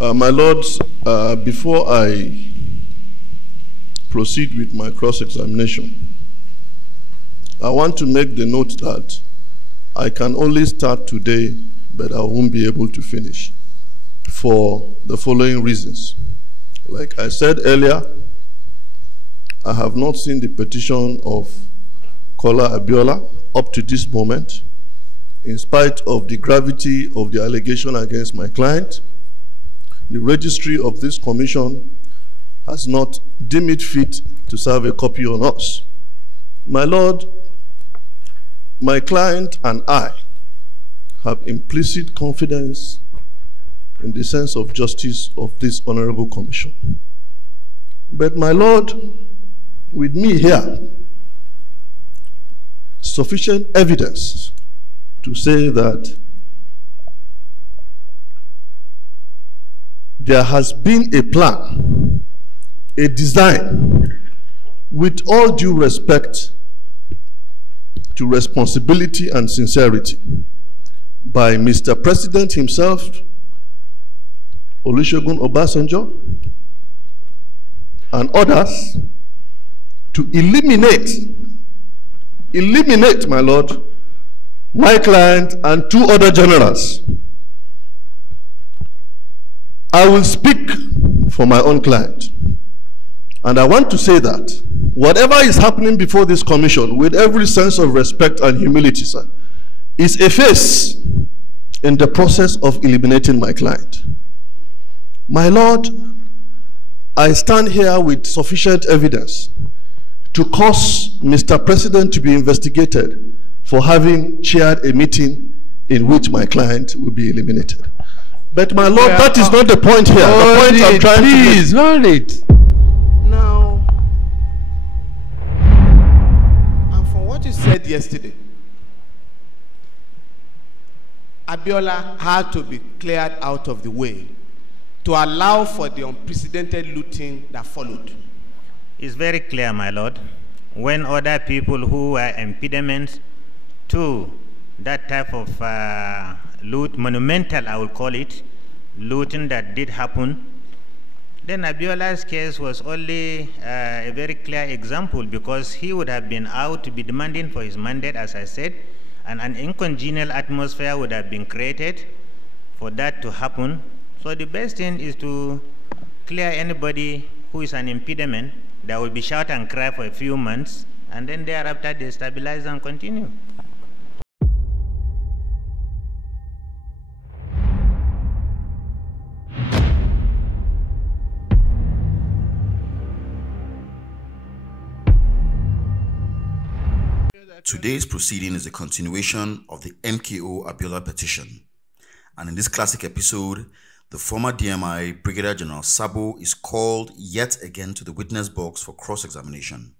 My lords, before I proceed with my cross-examination, I want to make the note that I can only start today, but I won't be able to finish for the following reasons. Like I said earlier, I have not seen the petition of caller Abiola up to this moment, in spite of the gravity of the allegation against my client. The registry of this commission has not deemed it fit to serve a copy on us. My lord, my client and I have implicit confidence in the sense of justice of this honorable commission. But my lord, with me here, sufficient evidence to say that there has been a plan, a design, with all due respect to responsibility and sincerity, by Mr. President himself, Olusegun Obasanjo, and others, to eliminate, my lord, my client and two other generals. I will speak for my own client. And I want to say that whatever is happening before this commission, with every sense of respect and humility, sir, is a phase in the process of eliminating my client. My lord, I stand here with sufficient evidence to cause Mr. President to be investigated for having chaired a meeting in which my client will be eliminated. But my lord, that is not the point here. The point I'm trying to make. Please, hold it. Now, and from what you said yesterday, Abiola had to be cleared out of the way to allow for the unprecedented looting that followed. It's very clear, my lord. When other people who were impediments to that type of loot, monumental I will call it, looting that did happen, then Abiola's case was only a very clear example, because he would have been out to be demanding for his mandate, as I said, and an uncongenial atmosphere would have been created for that to happen. So the best thing is to clear anybody who is an impediment. There will be shout and cry for a few months, and then thereafter they stabilize and continue. Today's proceeding is a continuation of the MKO Abiola petition. And in this classic episode, the former DMI, Brigadier General Sabo, is called yet again to the witness box for cross-examination.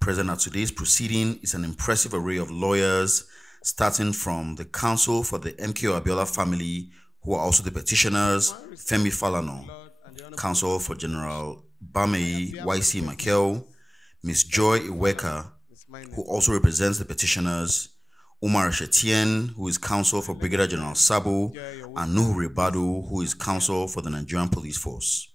Present at today's proceeding is an impressive array of lawyers, starting from the counsel for the MKO Abiola family, who are also the petitioners, Femi Falana, counsel for General Bamei YC MKO, Ms. Joy Iweka, who also represents the petitioners, Umar Shetien, who is counsel for Brigadier General Sabo, and Nuhu Ribadu, who is counsel for the Nigerian Police Force.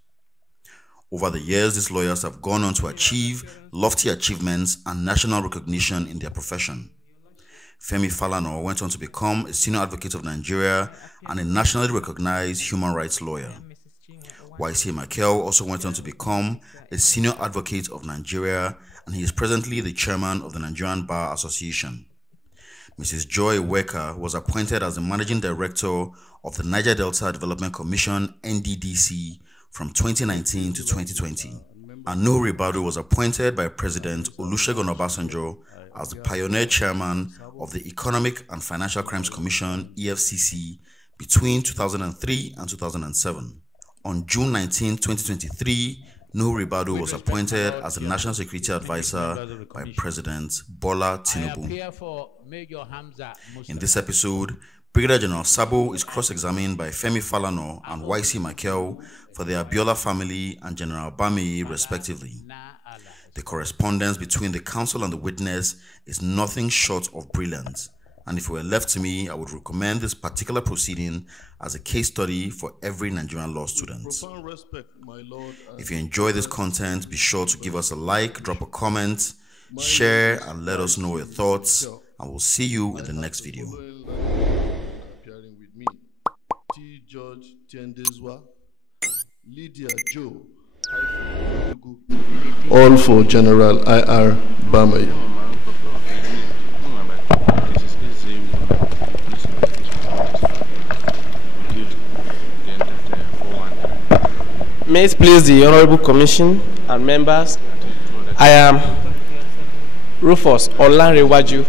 Over the years, these lawyers have gone on to achieve lofty achievements and national recognition in their profession. Femi Falana went on to become a senior advocate of Nigeria and a nationally recognized human rights lawyer. YC MKO also went on to become a senior advocate of Nigeria, and he is presently the chairman of the Nigerian Bar Association. Mrs. Joy Iweka was appointed as the managing director of the Niger Delta Development Commission, NDDC, from 2019 to 2020. And Nuhu Ribadu was appointed by President Olusegun Obasanjo as the pioneer chairman of the Economic and Financial Crimes Commission, EFCC, between 2003 and 2007. On June 19, 2023, Nuhu Ribadu was appointed as the National Security Advisor by President Bola Tinubu. In this episode, Brigadier General Sabo is cross-examined by Femi Falana and YC MKO for the Abiola family and General Bamei, respectively. The correspondence between the counsel and the witness is nothing short of brilliant, And if it were left to me, I would recommend this particular proceeding as a case study for every Nigerian law student. If you enjoy this content, be sure to give us a like, drop a comment, share, and let us know your thoughts. And we'll see you in the next video. Appearing with me, T. George Tiendezwa, Lydia Joe, all for General I.R. Bamaye. May it please the Honorable Commission and members, I am Rufus Olanrewaju.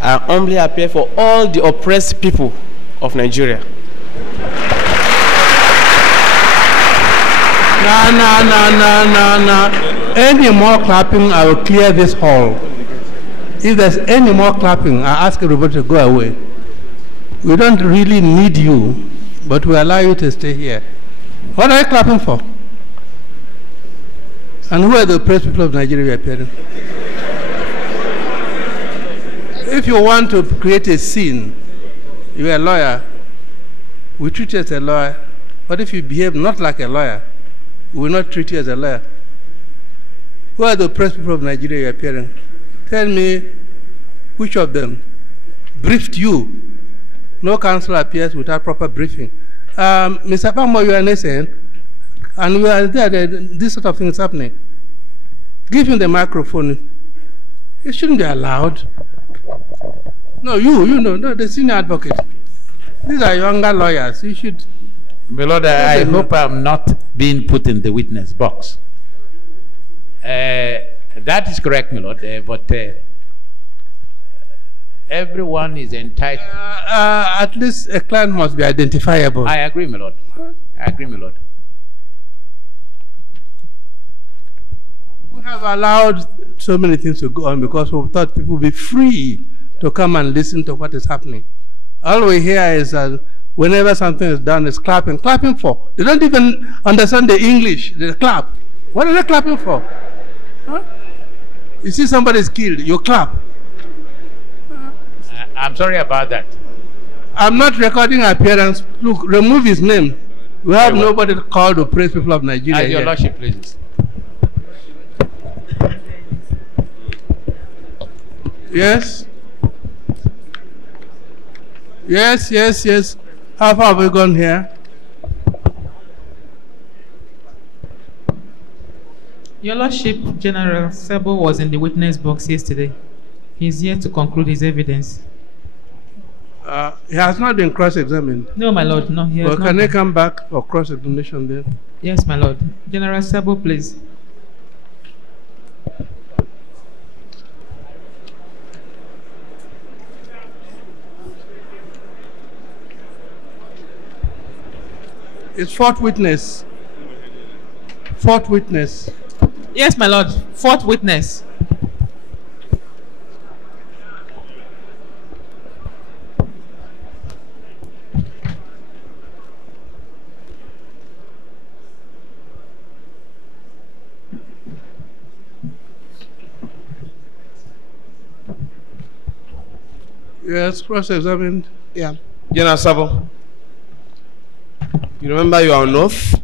I humbly appeal for all the oppressed people of Nigeria. No. Any more clapping, I will clear this hall. If there's any more clapping, I ask everybody to go away. We don't really need you, but we allow you to stay here. What are you clapping for? And who are the oppressed people of Nigeria appearing? If you want to create a scene, you're a lawyer, we treat you as a lawyer. But if you behave not like a lawyer, we will not treat you as a lawyer. Who are the oppressed people of Nigeria appearing? Tell me which of them briefed you. No counsel appears without proper briefing. Mr. Bamo, you are innocent, and we are there, this sort of thing is happening. Give him the microphone. It shouldn't be allowed. No, no, the senior advocate. These are younger lawyers. You should. My Lord, I hope I'm not being put in the witness box. That is correct, my Lord, but everyone is entitled. At least a client must be identifiable. I agree, my Lord. I agree, my Lord. We have allowed so many things to go on because we thought people would be free to come and listen to what is happening. All we hear is whenever something is done, is clapping. Clapping for? They don't even understand the English. They clap. What are they clapping for? Huh? You see somebody is killed, you clap. I'm sorry about that. I'm not recording appearance. Look, remove his name. We have nobody called to praise people of Nigeria. Your Lordship, please. Yes? Yes. How far have we gone here? Your Lordship, General Sabo was in the witness box yesterday. He's here to conclude his evidence. He has not been cross-examined. No, my Lord, no. Well, can he come back for cross-examination then? Yes, my Lord. General Sabo, please. It's fourth witness. Fourth witness. Yes, my Lord. Fourth witness. Yes, cross-examined. Yeah. General Sabo, you remember you are on oath?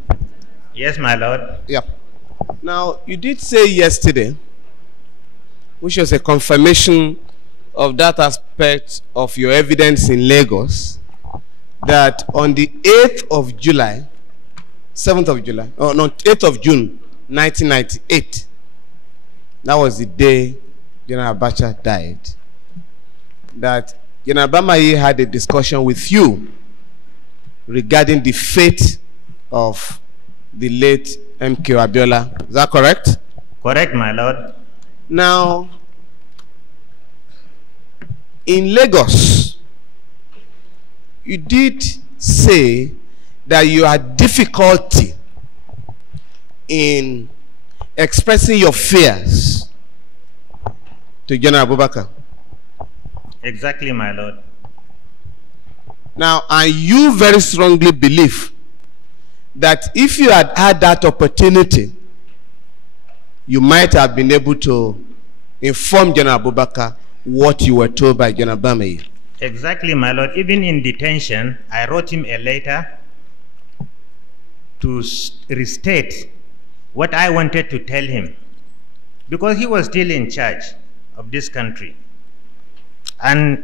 Yes, my Lord. Yeah. Now, you did say yesterday, which was a confirmation of that aspect of your evidence in Lagos, that on the 8th of July, 7th of July, oh no, 8th of June, 1998, that was the day General Abacha died, that General Bamaye had a discussion with you regarding the fate of the late MKO Abiola. Is that correct? Correct, my Lord. Now, in Lagos, you did say that you had difficulty in expressing your fears to General Abubakar. Exactly, my Lord. Now, and you very strongly believe that if you had had that opportunity, you might have been able to inform General Abubakar what you were told by General Bamaye. Exactly, my lord. Even in detention, I wrote him a letter to restate what I wanted to tell him, because he was still in charge of this country. And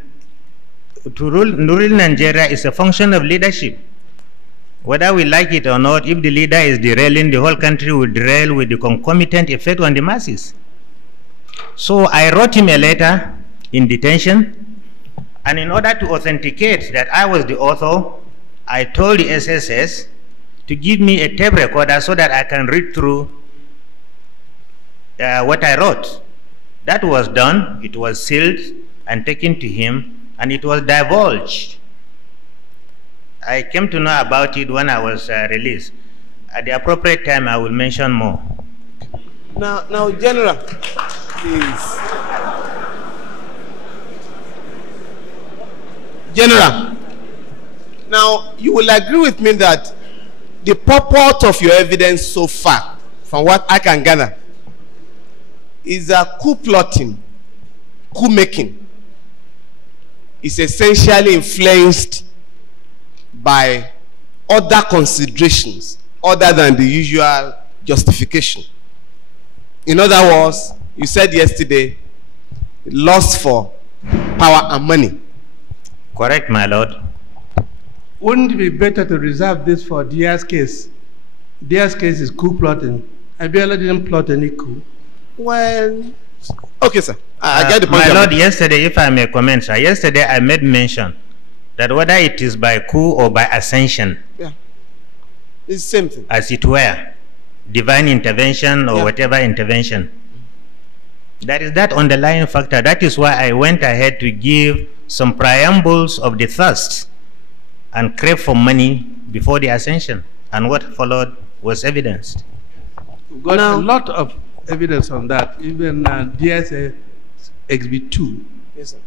to rule Nigeria is a function of leadership. Whether we like it or not, if the leader is derailing, the whole country will derail with the concomitant effect on the masses. So I wrote him a letter in detention, and in order to authenticate that I was the author, I told the SSS to give me a tape recorder so that I can read through what I wrote. That was done, it was sealed and taken to him, and it was divulged. I came to know about it when I was released. At the appropriate time, I will mention more. Now, General, please. General, now you will agree with me that the purport of your evidence so far, from what I can gather, is that coup plotting, coup making, is essentially influenced by other considerations other than the usual justification. In other words, you said yesterday, lust for power and money. Correct, my lord. Wouldn't it be better to reserve this for Diaz's case? Diaz's case is coup plotting. Abiola didn't plot any coup. Well, okay, sir. I get the point. My lord, yesterday, if I may comment, sir, yesterday I made mention that whether it is by coup or by ascension, yeah, it's the same thing. As it were, divine intervention or whatever intervention, there is that underlying factor. That is why I went ahead to give some preambles of the thirst and crave for money before the ascension, and what followed was evidenced. We've got a lot of evidence on that. Even Diaz Exhibit 2. Yes, sir.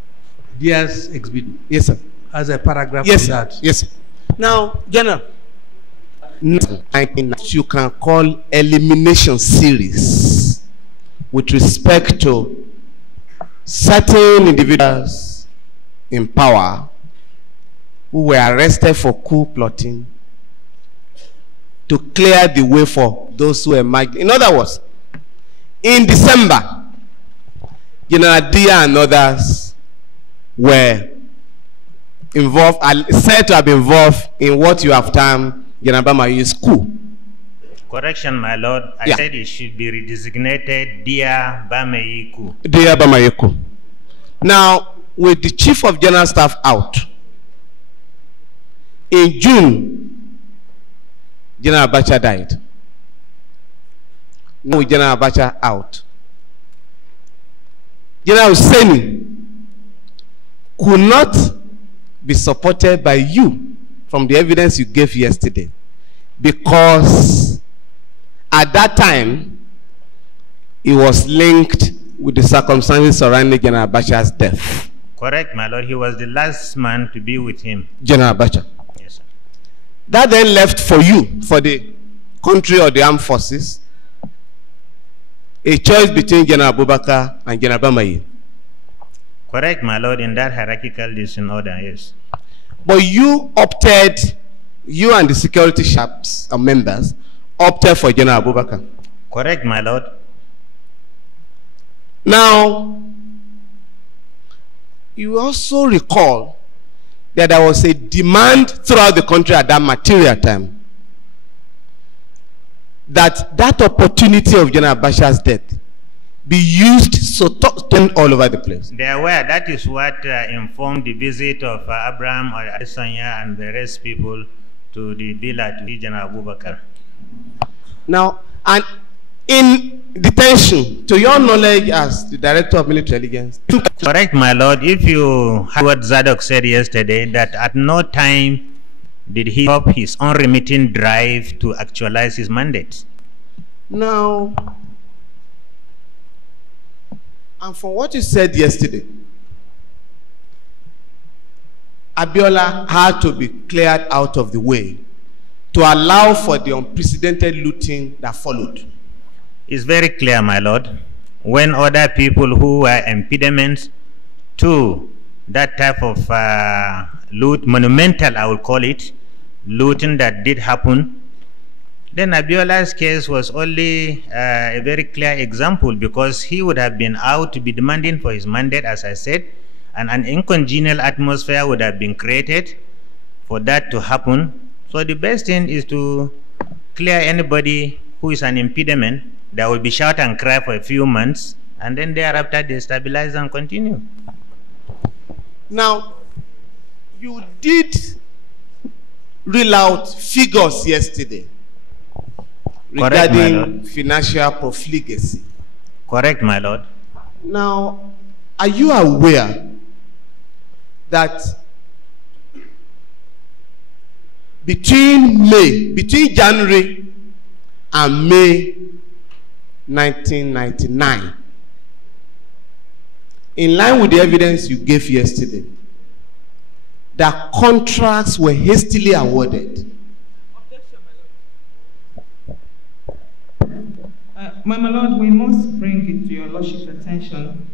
Diaz Exhibit. Yes, sir. Has a paragraph yes, on sir. that. Yes, sir. Now, General, you can call elimination series with respect to certain individuals in power who were arrested for coup plotting to clear the way for those who emerged. In other words, in December, General Dia and others were involved, said to have been involved in what you have termed General Bamayi's coup. Correction, my lord. I said it should be redesignated Dia Bamayi coup. Dia Bamayi coup. Now, with the Chief of General Staff out, in June, General Abacha died. Now with General Abacha out, General Husseini could not be supported by you from the evidence you gave yesterday, because at that time it was linked with the circumstances surrounding General Abacha's death. Correct, my lord. He was the last man to be with him. General Abacha. Yes, sir. That then left for you, for the country or the armed forces, a choice between General Abubakar and General Bamayi. Correct, my lord, in that hierarchical disorder, yes. But you opted, you and the security chaps and members opted for General Abubakar. Correct, my lord. Now, you also recall that there was a demand throughout the country at that material time that opportunity of General Abacha's death be used so all over the place. They are aware. That is what informed the visit of Abraham or Adesanya and the rest people to the villa to General Abubakar. Now, and in detention, to your knowledge as the Director of Military Intelligence. Correct, my lord. If you heard what Zadok said yesterday, that at no time did he stop his unremitting drive to actualize his mandate. Now, and from what you said yesterday, Abiola had to be cleared out of the way to allow for the unprecedented looting that followed. It's very clear, my lord. When other people who were impediments to that type of loot, monumental I will call it, looting that did happen, then Abiola's case was only a very clear example, because he would have been out to be demanding for his mandate, as I said, and an incongenial atmosphere would have been created for that to happen. So the best thing is to clear anybody who is an impediment. That will be shout and cry for a few months, and then thereafter they stabilize and continue. Now, you did reel out figures yesterday regarding financial profligacy. Correct, my lord. Now, are you aware that between January and May 1999, in line with the evidence you gave yesterday, that contracts were hastily awarded? My lord, we must bring it to your lordship's attention.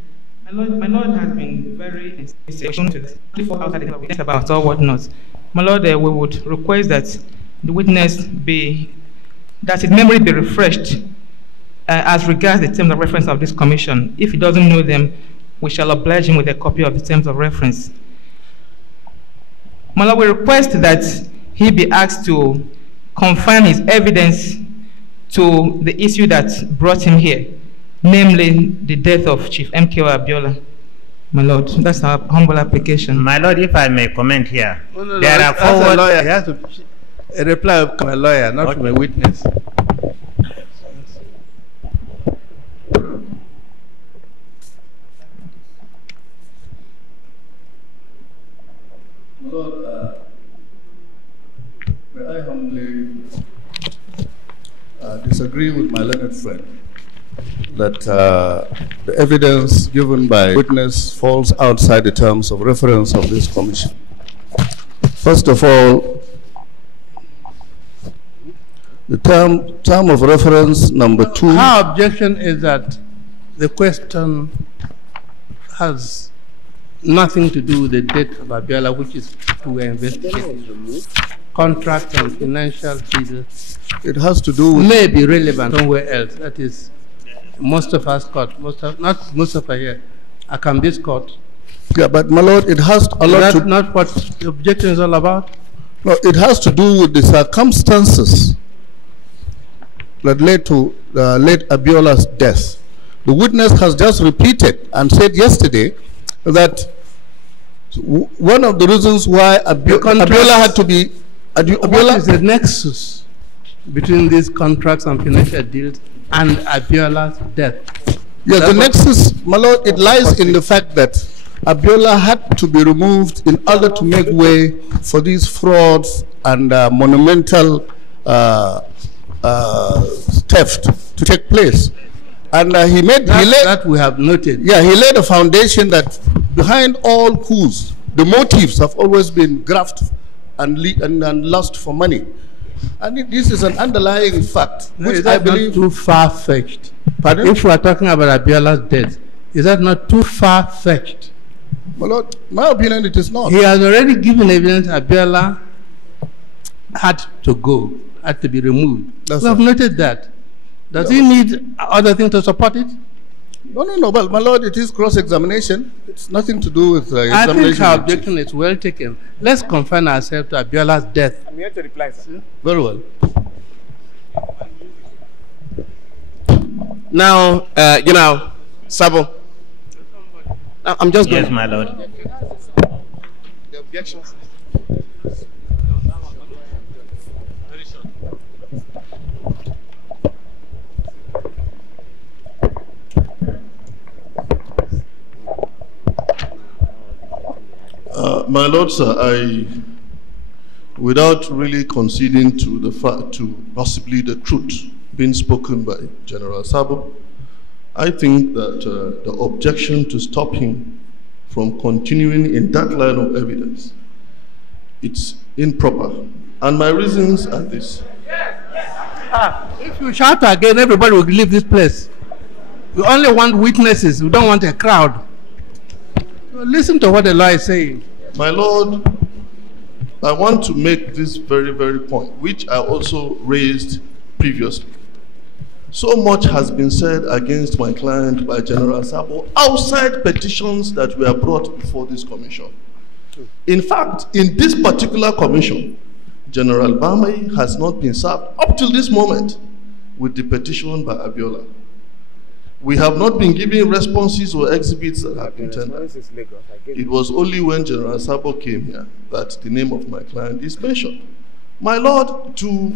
My lord has been very sensitive to this. Witness about or whatnot. My lord, we would request that the witness that his memory be refreshed as regards the terms of reference of this commission. If he doesn't know them, we shall oblige him with a copy of the terms of reference. My lord, we request that he be asked to confine his evidence to the issue that brought him here, namely the death of Chief MKO Abiola. My lord, that's our humble application. My lord, if I may comment here, there are forward. A lawyer, he has to a reply from a lawyer, not from a witness. Lord, may I humbly disagree with my learned friend that the evidence given by witness falls outside the terms of reference of this commission. First of all, the term of reference number 2. Our objection is that the question has nothing to do with the death of Abiola, which is to investigate. Contract and financial deals. It has to do with... May be relevant somewhere else. That is Mustafa's court. Not Mustafa here. Akambi's court. Yeah, but my lord, it has a lot to... That's not what the objection is all about? No, it has to do with the circumstances that led to late Abiola's death. The witness has just repeated and said yesterday that one of the reasons why Abiola had to be... What is the nexus between these contracts and financial deals and Abiola's death? Yes, the nexus, my lord, it lies in the fact that Abiola had to be removed in order to make way for these frauds and monumental theft to take place. And he laid that we have noted. Yeah, he laid a foundation that behind all coups, the motives have always been graft and lust for money. And this is an underlying fact, which I believe... not too far-fetched? Pardon? If we are talking about Abiola's death, is that not too far-fetched? My lord, my opinion, it is not. He has already given evidence Abiola had to go, had to be removed. We have noted that. Does he need other things to support it? No, but my lord, it is cross-examination. It's nothing to do with examination. I think our objection is well taken. Let's confine ourselves to Abiola's death. I'm here to reply, sir. Very well. Now, Sabo. I'm just going. Yes, my lord. The objections. My lord, sir, without really conceding to the fact, to possibly the truth being spoken by General Sabo, I think that the objection to stop him from continuing in that line of evidence, it's improper. And my reasons are this. If you shout again, everybody will leave this place. We only want witnesses. We don't want a crowd. Listen to what the law is saying. My Lord, I want to make this very, very point, which I also raised previously. So much has been said against my client by General Sabo outside petitions that were brought before this commission. In fact, in this particular commission, General Bamai has not been served up till this moment with the petition by Abiola. We have not been given responses or exhibits that have been tendered. It was only when General Sabo came here that the name of my client is mentioned. My Lord, to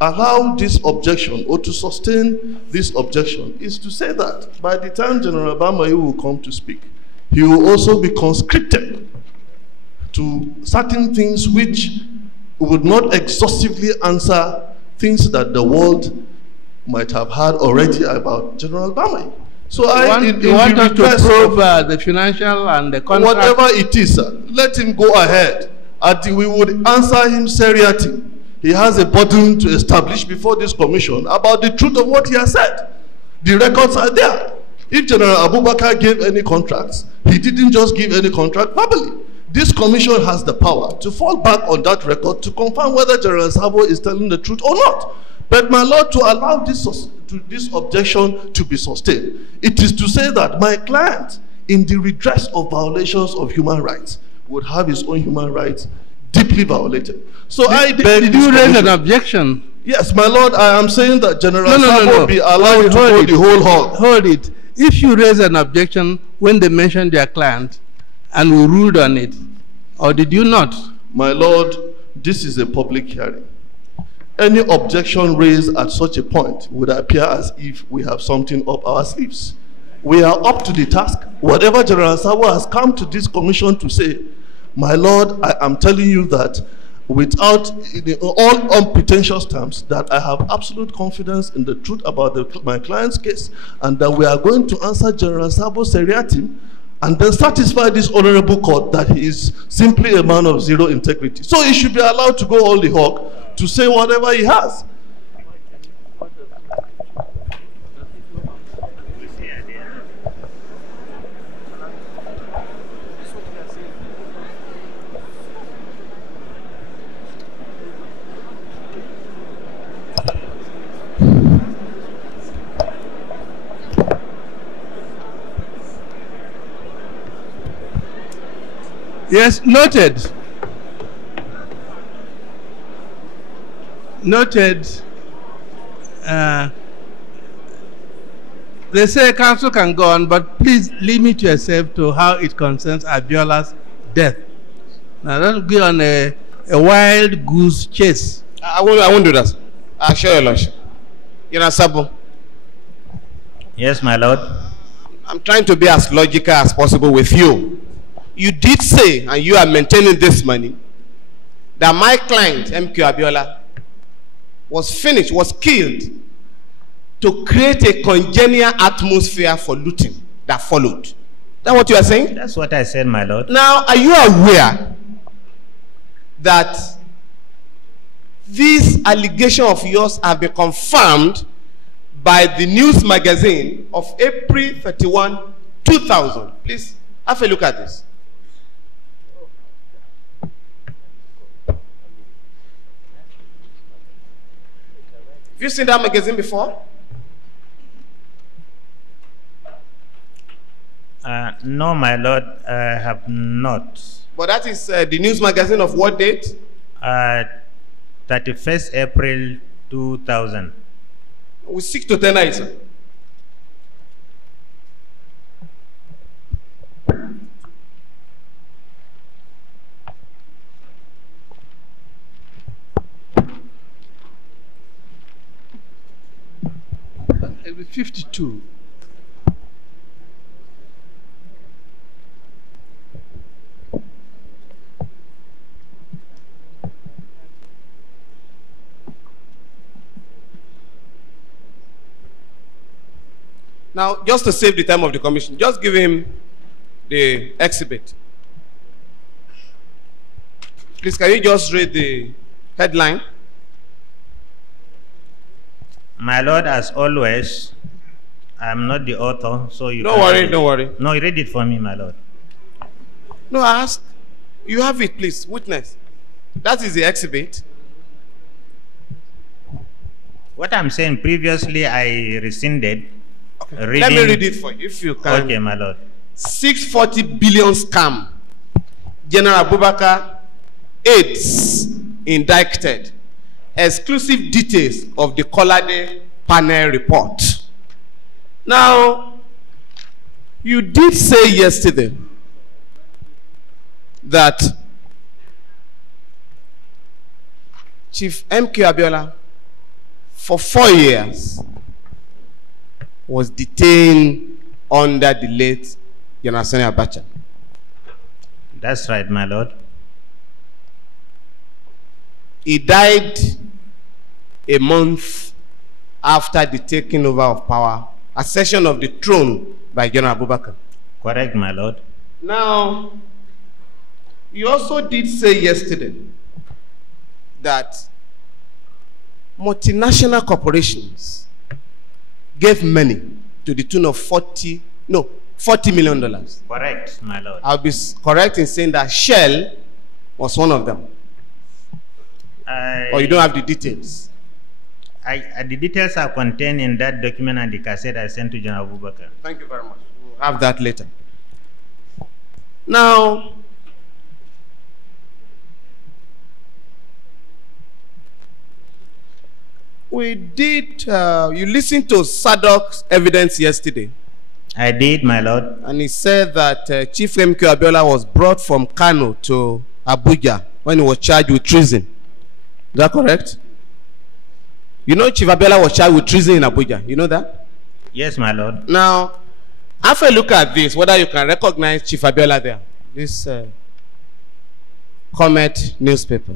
allow this objection or to sustain this objection is to say that by the time General Bamai will come to speak, he will also be conscripted to certain things which would not exhaustively answer things that the world might have heard already about General Bamai. So you want us to probe the financial and the contract? Whatever it is, sir, let him go ahead. We would answer him seriatim. He has a burden to establish before this commission about the truth of what he has said. The records are there. If General Abubakar gave any contracts, he didn't just give any contract verbally. This commission has the power to fall back on that record to confirm whether General Sabo is telling the truth or not. But my Lord, to allow this objection to be sustained, it is to say that my client, in the redress of violations of human rights, would have his own human rights deeply violated. So did you raise an objection? Yes, my Lord, I am saying that General Sabo be allowed to hold the whole hog. Hold it. If you raise an objection when they mentioned their client and we ruled on it, or did you not? My Lord, this is a public hearing. Any objection raised at such a point would appear as if we have something up our sleeves. We are up to the task. Whatever General Sabo has come to this commission to say, my Lord, I am telling you that without all unpretentious terms, that I have absolute confidence in the truth about my client's case, and that we are going to answer General Sabo seriatim and then satisfy this honorable court that he is simply a man of zero integrity. So he should be allowed to go all the hog to say whatever he has. Yes, noted. Noted. They say council can go on, but please limit yourself to how it concerns Abiola's death. Now don't go on a wild goose chase. I won't do that. I'll show you lunch. You know, Sabo. Yes, my Lord. I'm trying to be as logical as possible with you. You did say, and you are maintaining this money, that my client, MKO Abiola, was killed to create a congenial atmosphere for looting that followed. Is that what you are saying? That's what I said, my Lord. Now, are you aware that these allegations of yours have been confirmed by the news magazine of April 31, 2000? Please have a look at this. Have you seen that magazine before? No, my Lord, I have not. But that is the news magazine of what date? 31st April 2000. We seek to tell you, sir. It'll be 52. Now, just to save the time of the commission, just give him the exhibit. Please, can you just read the headline? My Lord, as always, I am not the author, so you Don't worry, don't worry. No, read it for me, my Lord. No, I asked. You have it, please. Witness. That is the exhibit. What I'm saying, previously I rescinded. Okay. Let me read it for you, if you can. Okay, my lord. 640 billion scam. General Abubakar aids indicted. Exclusive details of the Kolade panel report. Now, you did say yesterday that Chief MKO Abiola, for 4 years, was detained under the late General Sani Abacha. That's right, my lord. He died a month after the taking over of power, accession of the throne by General Abubakar. Correct, my lord. Now, you also did say yesterday that multinational corporations gave money to the tune of $40 million. Correct, my lord. I'll be correct in saying that Shell was one of them. Or you don't have the details? The details are contained in that document and the cassette I sent to General Abubakar. Thank you very much. We'll have that later. Now, we did, you listened to Sadok's evidence yesterday. I did, my lord. And he said that Chief MKO Abiola was brought from Kano to Abuja when he was charged with treason. Is that correct? You know Chief Abiola was charged with treason in Abuja. You know that? Yes, my lord. Now, have a look at this, whether you can recognize Chief Abiola there. This Comet newspaper.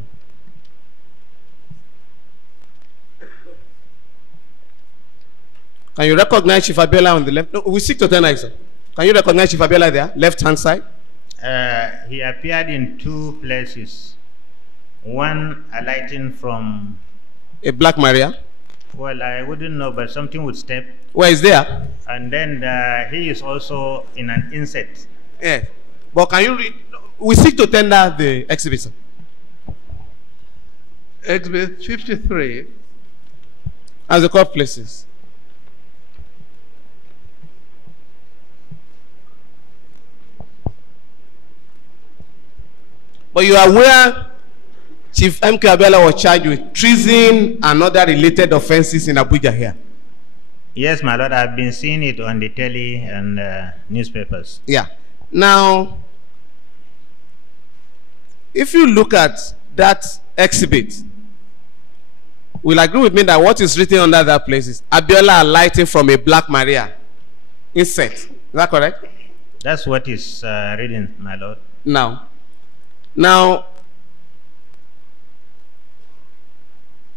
Can you recognize Chief Abiola on the left? No, we seek to turn sir. Can you recognize Chief Abiola there, left-hand side? He appeared in 2 places. One alighting from... A Black Maria? Well, I wouldn't know, but something would step. Where is there? And then he is also in an insect. Yeah. But can you read? We seek to tender the exhibit, sir. Exhibit 53. As the court places. But you are aware Chief MKO Abiola was charged with treason and other related offenses in Abuja here? Yes, my lord. I've been seeing it on the telly and newspapers. Yeah. Now, if you look at that exhibit, will agree with me that what is written under that place is Abiola alighting from a Black Maria insect. Is that correct? That's what is written, my lord. Now,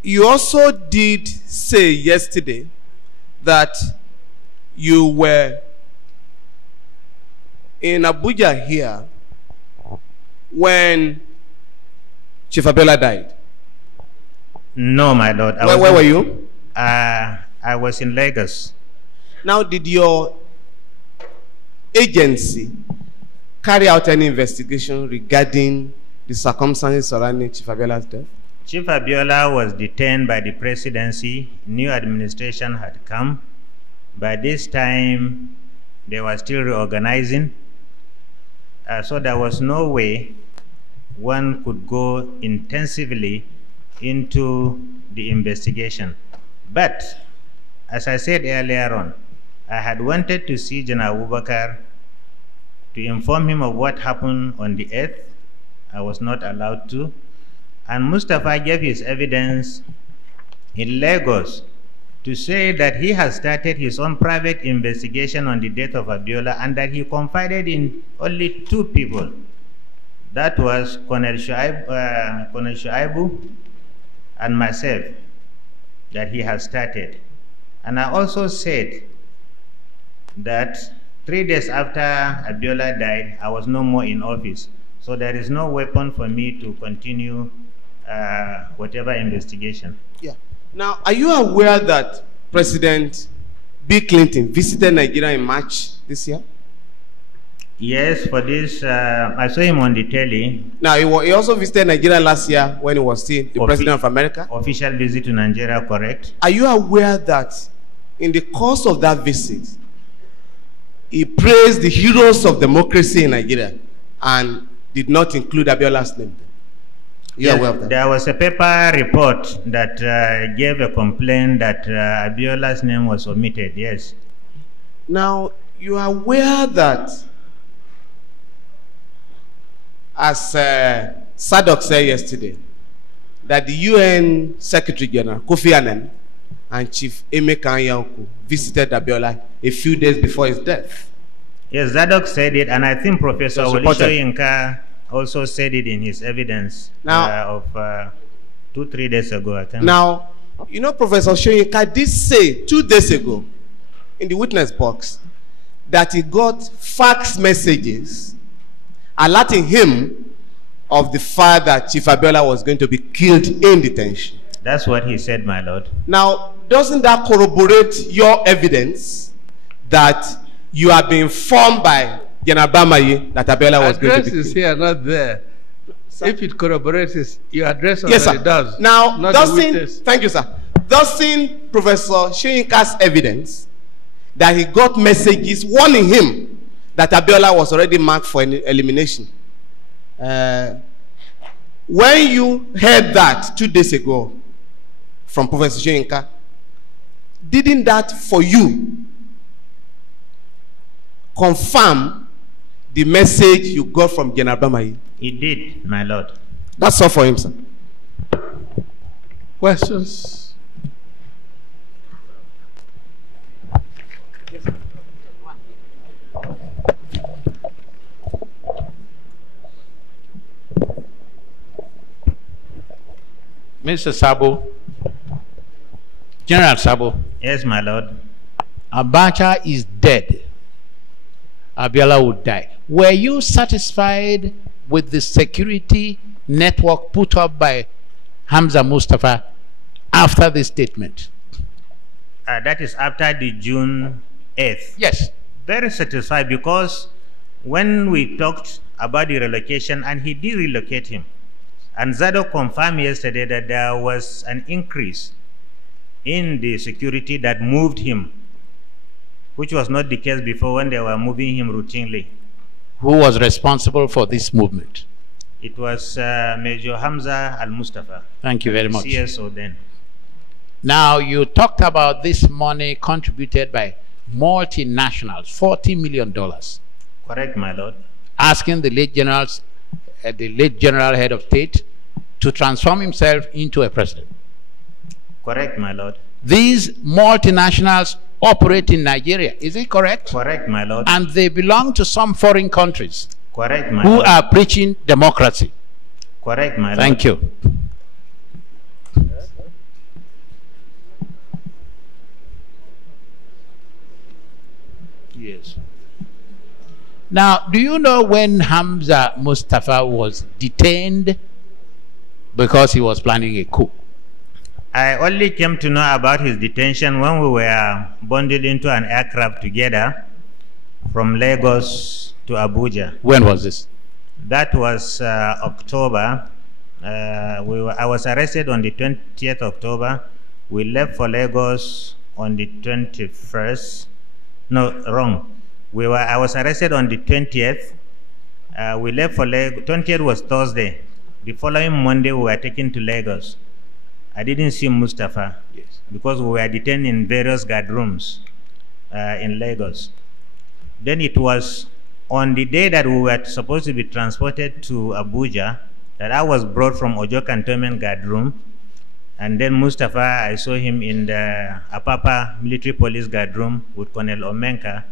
you also did say yesterday that you were in Abuja here when Chief Abiola died. No, my lord. Where were you? I was in Lagos. Now, did your agency carry out any investigation regarding the circumstances surrounding Chief Abiola's death? Chief Abiola was detained by the presidency. New administration had come. By this time, they were still reorganizing. So there was no way one could go intensively into the investigation. But, as I said earlier on, I had wanted to see General Abubakar to inform him of what happened on the 8th. I was not allowed to. And Mustafa gave his evidence in Lagos to say that he has started his own private investigation on the death of Abiola and that he confided in only 2 people. That was Colonel Shuaibu and myself, that he has started. And I also said that 3 days after Abiola died, I was no more in office. So there is no weapon for me to continue whatever investigation. Yeah. Now, are you aware that President Bill Clinton visited Nigeria in March this year? Yes, for this, I saw him on the telly. Now, he also visited Nigeria last year when he was still the president of America. Official visit to Nigeria, correct? Are you aware that in the course of that visit, he praised the heroes of democracy in Nigeria and did not include Abiola's name? Yes, aware of that? There was a paper report that gave a complaint that Abiola's name was omitted, yes. Now, you are aware that, as Sadok said yesterday, that the UN Secretary General, Kofi Annan, and Chief MKO visited Abiola a few days before his death. Yes, Zadok said it, and I think Professor Soyinka also said it in his evidence of 2-3 days ago, I think. Now, you know, Professor Soyinka did say 2 days ago in the witness box that he got fax messages alerting him of the fact that Chief Abiola was going to be killed in detention. That's what he said, my lord. Now, doesn't that corroborate your evidence that you have been informed by General Bamayi that Abiola was going to be killed? Address is here, not there. Sir? If it corroborates, your address already yes, sir. Does. Now, thank you, sir. Doesn't Professor Soyinka's evidence that he got messages warning him that Abiola was already marked for elimination? When you heard that 2 days ago from Professor Soyinka, didn't that for you confirm the message you got from General Bamayi? It did, my lord. That's all for him, sir. Questions? Mr. Sabo, General Sabo. Yes, my lord. Abacha is dead. Abiola would die. Were you satisfied with the security network put up by Hamza Mustafa after this statement? That is after the June 8th. Yes. Very satisfied, because when we talked about the relocation, and he did relocate him, and Zado confirmed yesterday that there was an increase in the security that moved him, which was not the case before when they were moving him routinely. Who was responsible for this movement? It was Major Hamza Al-Mustafa. Thank you very much. CSO then. Now, you talked about this money contributed by multinationals, $40 million. Correct, my lord. Asking the late general head of state to transform himself into a president. Correct, my lord. These multinationals operate in Nigeria, is it correct? Correct, my lord. And they belong to some foreign countries. Correct, my lord. Who are preaching democracy. Correct, my lord. Thank you. Yes. Now, do you know when Hamza Mustafa was detained because he was planning a coup? I only came to know about his detention when we were bundled into an aircraft together from Lagos to Abuja. When was this? That was October. I was arrested on the 20th October. We left for Lagos on the 21st. No, wrong. I was arrested on the 20th. We left for Lagos. 20th was Thursday. The following Monday, we were taken to Lagos. I didn't see Mustafa, yes, because we were detained in various guard rooms in Lagos. Then it was on the day that we were supposed to be transported to Abuja that I was brought from Ojo Cantonment guard room. And then Mustafa, I saw him in the Apapa military police guard room with Colonel Omenka,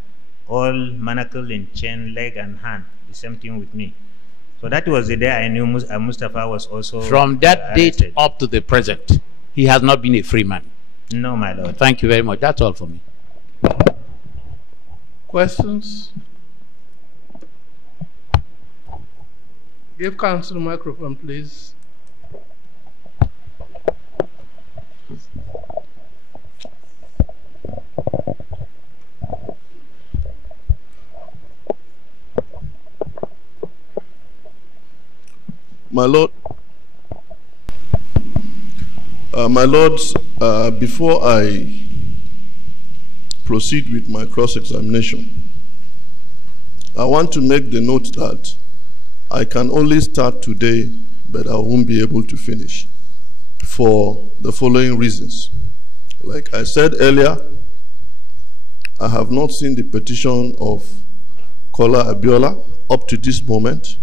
all manacled in chain, leg, and hand. The same thing with me. So that was the day I knew Mustafa was also From that arrested. date up to the present, he has not been a free man. No, my lord. Thank you very much. That's all for me. Questions? Give counsel the microphone, please. My Lord, before I proceed with my cross-examination, I want to make the note that I can only start today, but I won't be able to finish for the following reasons. Like I said earlier, I have not seen the petition of caller Abiola up to this moment,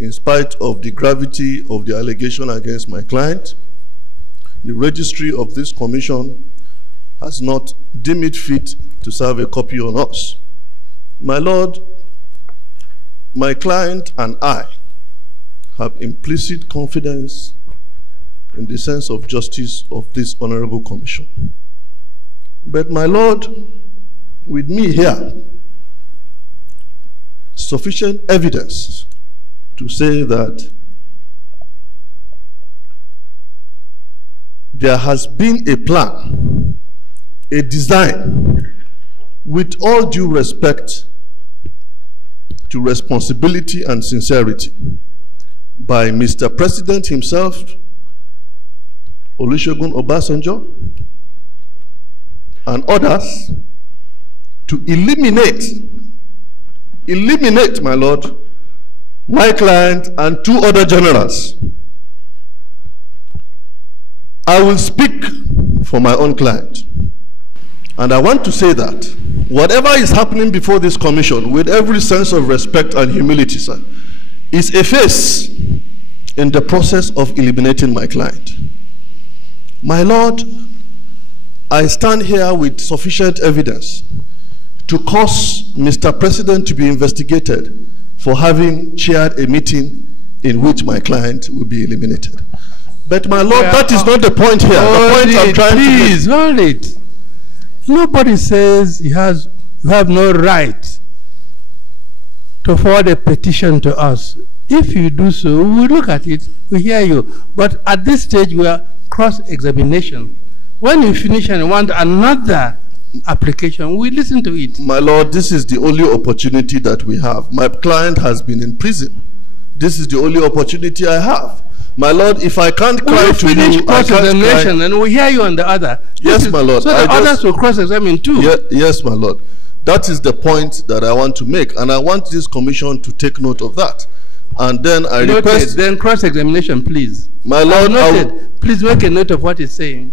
in spite of the gravity of the allegation against my client. The registry of this commission has not deemed it fit to serve a copy on us. My Lord, my client and I have implicit confidence in the sense of justice of this honorable commission. But my Lord, with me here, sufficient evidence to say that there has been a plan, a design, with all due respect to responsibility and sincerity, by Mr. President himself, Olusegun Obasanjo, and others, to eliminate, my Lord, my client and 2 other generals. I will speak for my own client. And I want to say that whatever is happening before this commission, with every sense of respect and humility, sir, is a phase in the process of eliminating my client. My Lord, I stand here with sufficient evidence to cause Mr. President to be investigated for having chaired a meeting in which my client will be eliminated. But my Lord, that is not the point here. The point I'm trying to make. Please, hold it. Nobody says you have no right to forward a petition to us. If you do so, we will look at it, we hear you. But at this stage, we are cross-examination. When you finish and want another application, we listen to it. My Lord, this is the only opportunity that we have. My client has been in prison. This is the only opportunity I have. My Lord, if I can't cry to you, cross-examination, and we hear you on the other. Yes, my Lord. So the others will cross-examine too. Yes, my Lord. That is the point that I want to make, and I want this commission to take note of that. And then I request... Then cross-examination, please. My Lord, please make a note of what he's saying.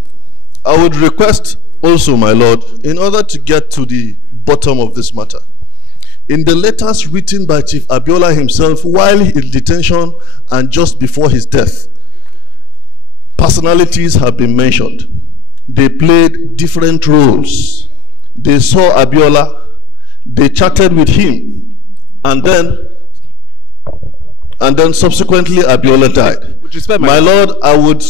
I would request also, my Lord, in order to get to the bottom of this matter, in the letters written by Chief Abiola himself while in detention and just before his death, personalities have been mentioned. They played different roles. They saw Abiola, they chatted with him, and then subsequently Abiola died. With respect, my Lord, I would...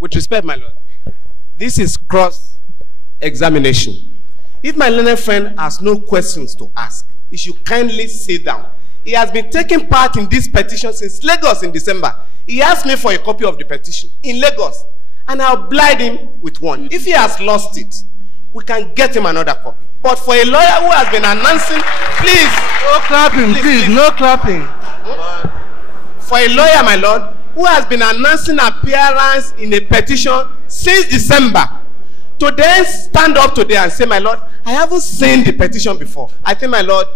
With respect, my Lord, this is cross-examination. If my learned friend has no questions to ask, he should kindly sit down. He has been taking part in this petition since Lagos in December. He asked me for a copy of the petition in Lagos, and I obliged him with one. If he has lost it, we can get him another copy. But for a lawyer who has been announcing, please. No clapping, please, no clapping. For a lawyer, my Lord, who has been announcing appearance in a petition since December, to then stand up today and say, my Lord, I haven't seen the petition before. I think, my Lord,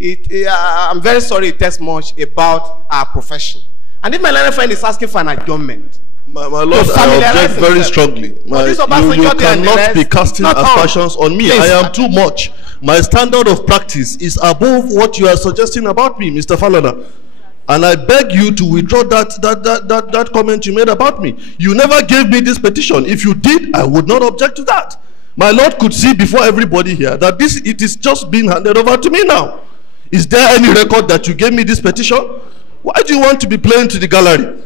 I'm very sorry it tells much about our profession. And if my learned friend is asking for an adjournment, my Lord, I object very strongly. You cannot be casting aspersions on me. Please. I am too much. My standard of practice is above what you are suggesting about me, Mr. Falana. And I beg you to withdraw that comment you made about me. You never gave me this petition. If you did, I would not object to that. My Lord could see before everybody here that it is just being handed over to me now. Is there any record that you gave me this petition? Why do you want to be playing to the gallery?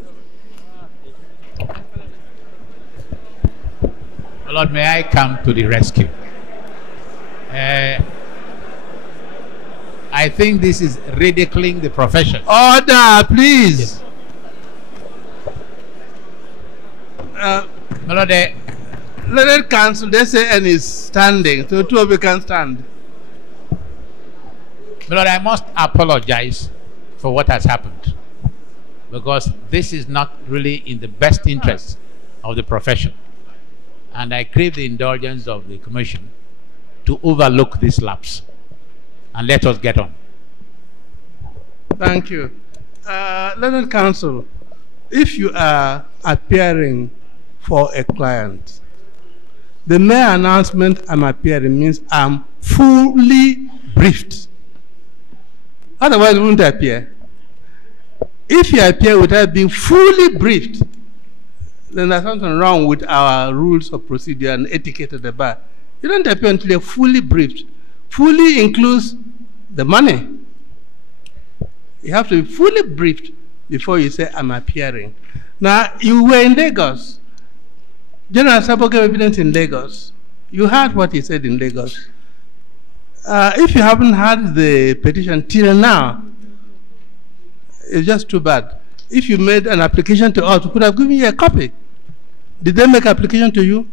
My Lord, may I come to the rescue? I think this is ridiculing the profession. Order, please. My Lord, let it cancel. They say and is standing, so 2 of you can stand. My Lord, I must apologize for what has happened. because this is not really in the best interest of the profession. And I crave the indulgence of the Commission to overlook this lapse. And let us get on. Thank you. Learned Counsel, if you are appearing for a client, the mere announcement I'm appearing means I'm fully briefed. Otherwise, you wouldn't appear. If you appear without being fully briefed, then there's something wrong with our rules of procedure and etiquette at the bar. You don't appear until you're fully briefed. Fully includes the money. You have to be fully briefed before you say, I'm appearing. Now, you were in Lagos. General Sabo gave evidence in Lagos. You heard what he said in Lagos. If you haven't had the petition till now, it's just too bad. If you made an application to us, we could have given you a copy. Did they make application to you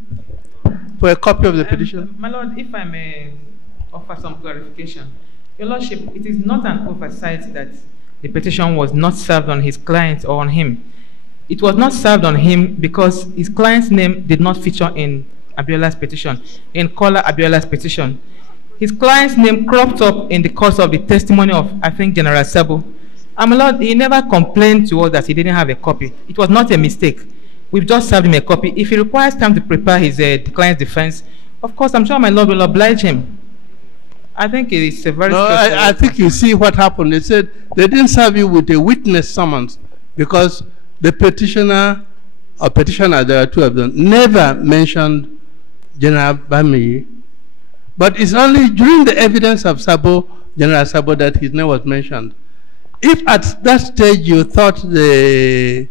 for a copy of the petition? My Lord, if I may offer some clarification. Your Lordship, it is not an oversight that the petition was not served on his client or on him. It was not served on him because his client's name did not feature in Abiola's petition, in Kola Abiola's petition. His client's name cropped up in the course of the testimony of, I think, General Sabo. And my Lord, he never complained to us that he didn't have a copy. It was not a mistake. We've just served him a copy. If he requires time to prepare his client's defense, of course, I'm sure my Lord will oblige him. I think it's a very... No, I think you see what happened. They said they didn't serve you with a witness summons because the petitioner or petitioner, there are two of them, never mentioned General Bami. But it's only during the evidence of Sabo, General Sabo, that his name was mentioned. If at that stage you thought the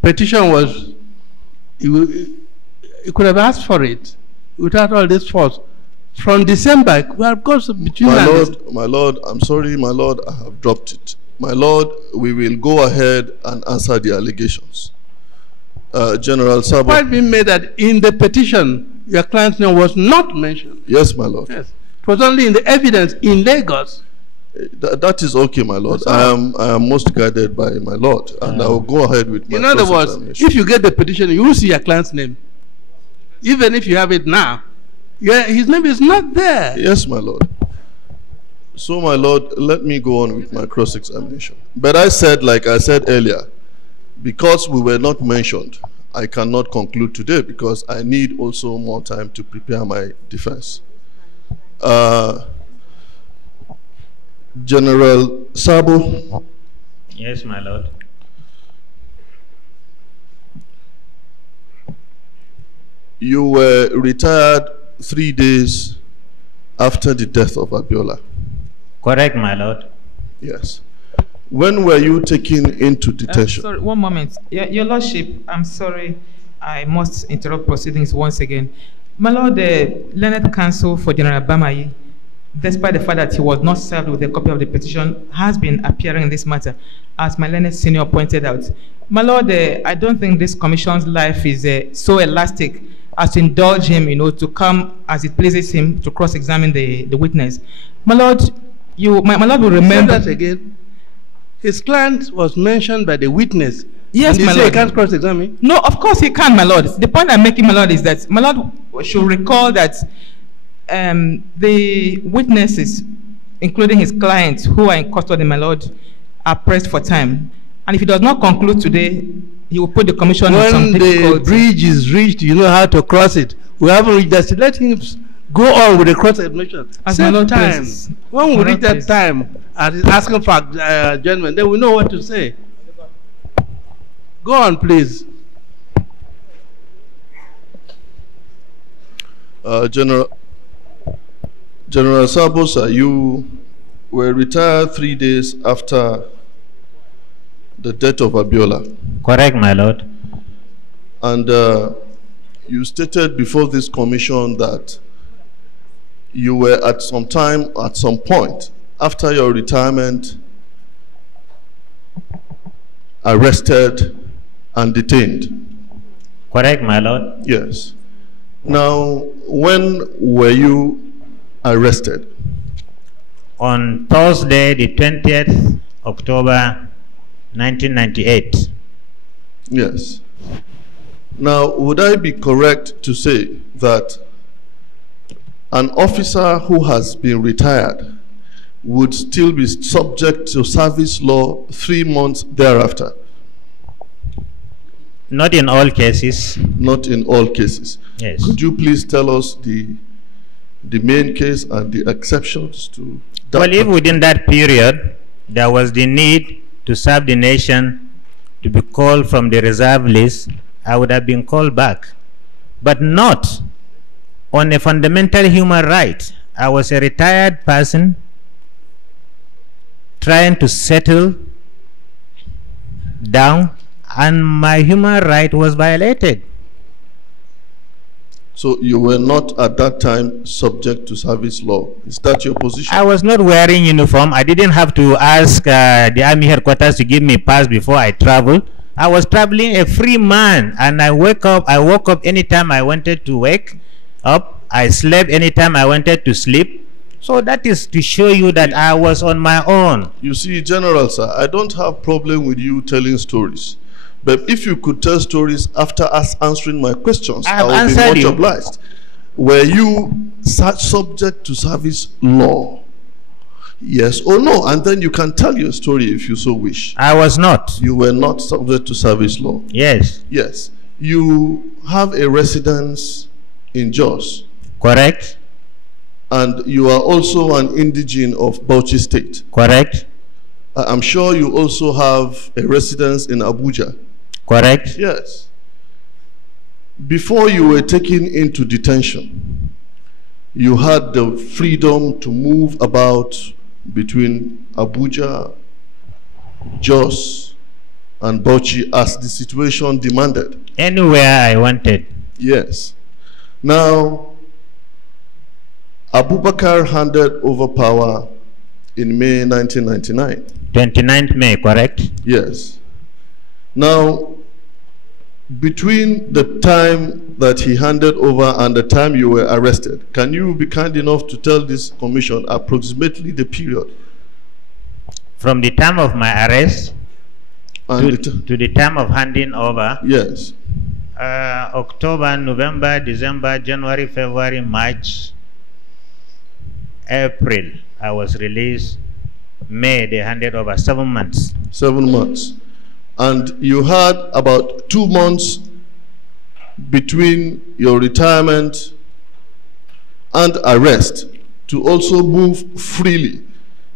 petition was, you could have asked for it without all this force. From December, well, of course, between my Lord, I'm sorry, my Lord, I have dropped it. My Lord, we will go ahead and answer the allegations. General Sabo. The point being made that in the petition, your client's name was not mentioned. Yes, my Lord. Yes. It was only in the evidence in Lagos. That is okay, my Lord. I am most guided by my Lord, and I will go ahead with my In other words, if you get the petition, you will see your client's name. Even if you have it now, his name is not there. Yes, my Lord. So, my Lord, let me go on with my cross-examination. But I said, like I said earlier, because we were not mentioned, I cannot conclude today because I need also more time to prepare my defense. General Sabo. Yes, my Lord. You were retired 3 days after the death of Abiola. Correct, my Lord. Yes. When were you taken into detention? Sorry, one moment. Your Lordship, I'm sorry. I must interrupt proceedings once again. My Lord, the learned counsel for General Bamayi, despite the fact that he was not served with a copy of the petition, has been appearing in this matter, as my learned senior pointed out. My Lord, I don't think this commission's life is so elastic as to indulge him, to come as it pleases him to cross-examine the witness. My Lord, my Lord will remember... Say that again. His client was mentioned by the witness. Yes, and my Lord. Lord. He can't cross-examine? No, of course he can, my Lord. The point I'm making, my Lord, is that my Lord should recall that the witnesses, including his clients who are in custody, my Lord, are pressed for time. And if he does not conclude today, he will put the commission in some difficulty. When the bridge is reached, you know how to cross it. We haven't reached that. Let him go on with the cross-examination. Same time. When we reach that time, and he's asking for adjournment, then we know what to say. Go on, please. General Sabosa, you were retired 3 days after the death of Abiola. Correct, my Lord. And you stated before this commission that you were at some point after your retirement arrested and detained. Correct, my Lord. Yes. Now, when were you arrested? On Thursday, the 20th October 1998. Yes. Now, would I be correct to say that an officer who has been retired would still be subject to service law 3 months thereafter? Not in all cases. Not in all cases. Yes. Could you please tell us the main case and the exceptions to that? Well, if within that period there was the need to serve the nation, to be called from the reserve list, I would have been called back. But not on a fundamental human right. I was a retired person trying to settle down, and my human right was violated. So you were not at that time subject to service law. Is that your position? I was not wearing uniform. I didn't have to ask the army headquarters to give me pass before I traveled. I was traveling a free man, and I woke up anytime I wanted to wake up. I slept anytime I wanted to sleep. So that is to show you that I was on my own. You see, General, sir, I don't have problem with you telling stories. But if you could tell stories after us answering my questions, I would be much obliged. Were you subject to service law? Yes or no? And then you can tell your story if you so wish. I was not. You were not subject to service law? Yes. Yes. You have a residence in Jos? Correct. And you are also an indigene of Bauchi State? Correct. I'm sure you also have a residence in Abuja? Correct. Yes. Before you were taken into detention, you had the freedom to move about between Abuja, Jos, and Bauchi as the situation demanded? Anywhere I wanted. Yes. Now, Abubakar handed over power in May 1999. 29th May, correct? Yes. Now, between the time that he handed over and the time you were arrested, can you be kind enough to tell this commission approximately the period? From the time of my arrest and to the time of handing over? Yes. October, November, December, January, February, March, April, I was released. May, they handed over. 7 months. 7 months. And you had about 2 months between your retirement and arrest to also move freely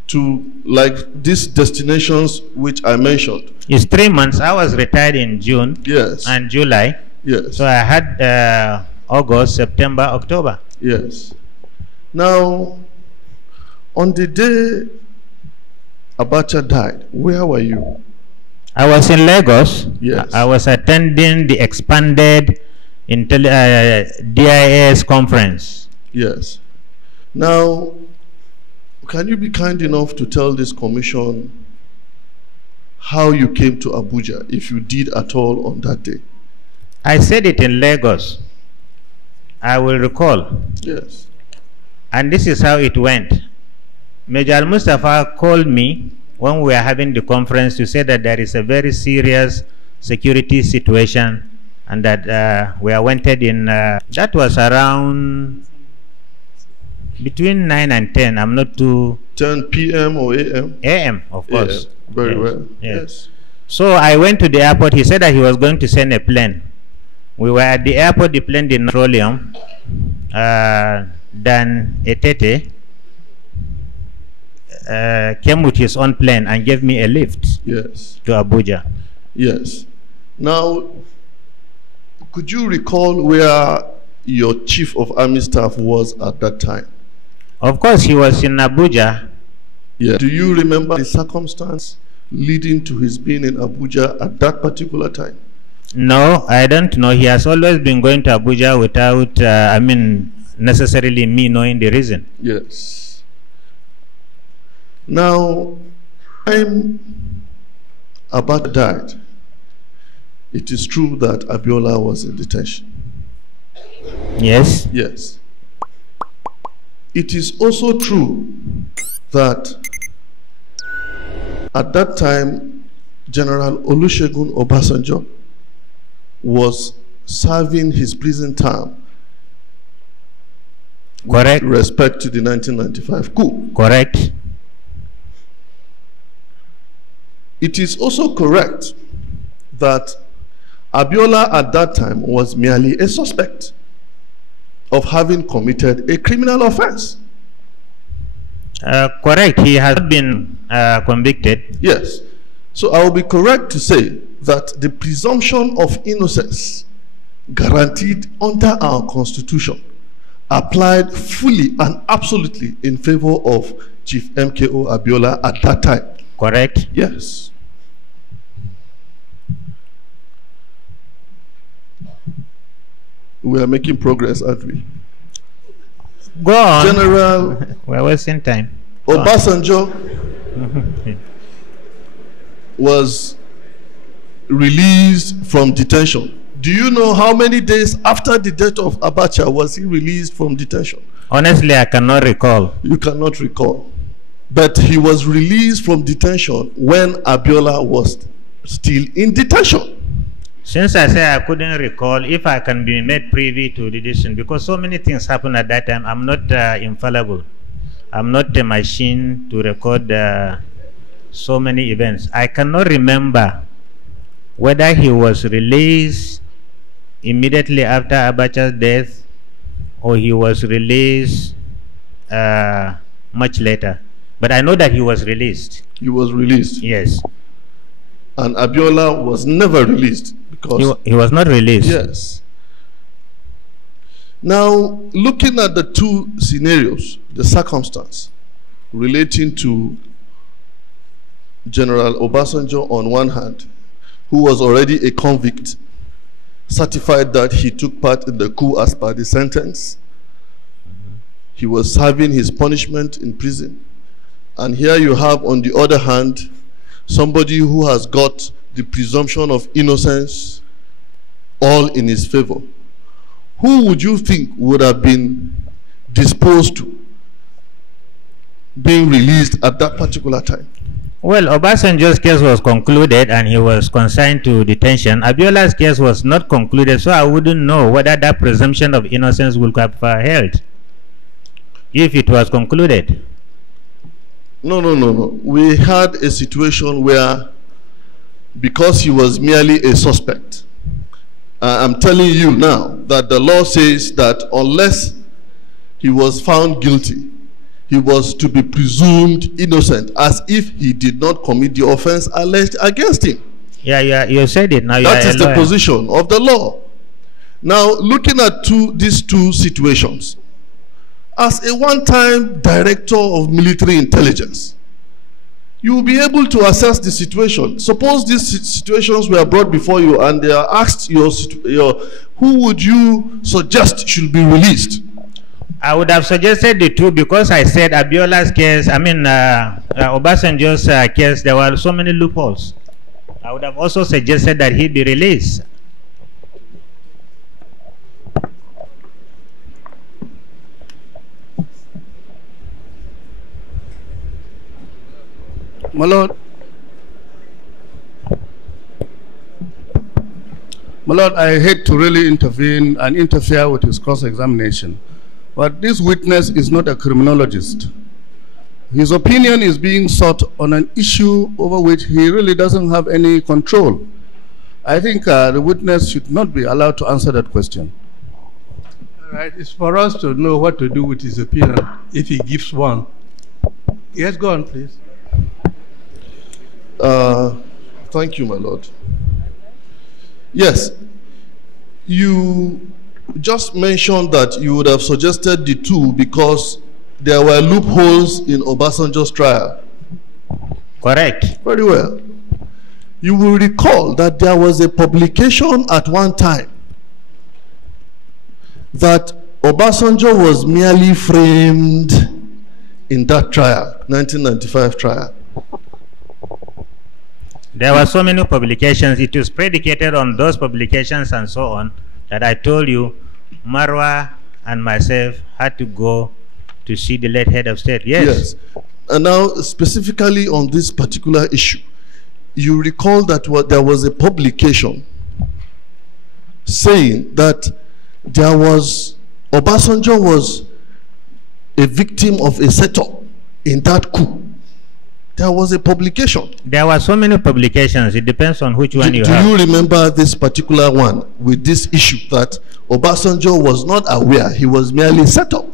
to like these destinations which I mentioned. It's 3 months. I was retired in June. Yes. And July. Yes. So I had August, September, October. Yes. Now, on the day Abacha died, where were you? I was in Lagos. Yes. I was attending the expanded DIS conference. Yes. Now, can you be kind enough to tell this commission how you came to Abuja, if you did at all on that day? I said it in Lagos. I will recall. Yes. And this is how it went. Major Al-Mustafa called me when we were having the conference to say that there is a very serious security situation and that we are wanted in, that was around between 9 and 10. I'm not too... 10 p.m. or a.m.? A.m., of course. AM. Very well. Yes. So I went to the airport. He said that he was going to send a plane. We were at the airport. The plane did not petroleum. Then Etete came with his own plane and gave me a lift. Yes. To Abuja. Yes. Now, could you recall where your chief of army staff was at that time? Of course, he was in Abuja. Yeah. Do you remember the circumstance leading to his being in Abuja at that particular time? No, I don't know. He has always been going to Abuja without, necessarily me knowing the reason. Yes. Now, when Abacha died, it is true that Abiola was in detention. Yes. Yes. It is also true that at that time, General Olusegun Obasanjo was serving his prison term. Correct. With respect to the 1995 coup. Correct. It is also correct that Abiola at that time was merely a suspect of having committed a criminal offense. Correct. He has been convicted. Yes. So I will be correct to say that the presumption of innocence guaranteed under our constitution applied fully and absolutely in favor of Chief MKO Abiola at that time. Correct. Yes. We are making progress, aren't we? Go on. General We're wasting time. Obasanjo was released from detention. Do you know how many days after the death of Abacha was he released from detention? Honestly, I cannot recall. You cannot recall. But he was released from detention when Abiola was still in detention. Since I say I couldn't recall, if I can be made privy to the decision, because so many things happened at that time, I'm not infallible. I'm not a machine to record so many events. I cannot remember whether he was released immediately after Abacha's death or he was released much later. But I know that he was released. He was released? Yes. And Abiola was never released because he was not released. Yes. Now, looking at the two scenarios, the circumstance relating to General Obasanjo on one hand, who was already a convict, certified that he took part in the coup as per the sentence. He was serving his punishment in prison. And here you have, on the other hand, somebody who has got the presumption of innocence all in his favor. Who would you think would have been disposed to being released at that particular time? Well, Obasanjo's case was concluded and he was consigned to detention. Abiola's case was not concluded, so I wouldn't know whether that presumption of innocence would have held if it was concluded. No. We had a situation where, because he was merely a suspect, I'm telling you now that the law says that unless he was found guilty, he was to be presumed innocent, as if he did not commit the offense alleged against him. Yeah, you said it. Now that is the position of the law. Now, looking at these two situations, as a one-time director of military intelligence, you will be able to assess the situation. Suppose these situations were brought before you and they are asked who would you suggest should be released? I would have suggested the two, because I said Abiola's case, Obasanjo's case, there were so many loopholes. I would have also suggested that he be released. My Lord, I hate to really intervene and interfere with his cross-examination, but this witness is not a criminologist. His opinion is being sought on an issue over which he really doesn't have any control. I think the witness should not be allowed to answer that question. All right, it's for us to know what to do with his opinion if he gives one. Yes, go on, please. Thank you, my lord. Yes, you just mentioned that you would have suggested the two because there were loopholes in Obasanjo's trial. Correct. Very well. You will recall that there was a publication at one time that Obasanjo was merely framed in that trial, 1995 trial. There were so many publications. It was predicated on those publications and so on that I told you Marwa and myself had to go to see the late head of state. Yes. And now specifically on this particular issue, you recall that there was a publication saying that Obasanjo was a victim of a setup in that coup. There was a publication. There were so many publications. It depends on which one you have. Do you remember this particular one with this issue that Obasanjo was not aware, he was merely set up?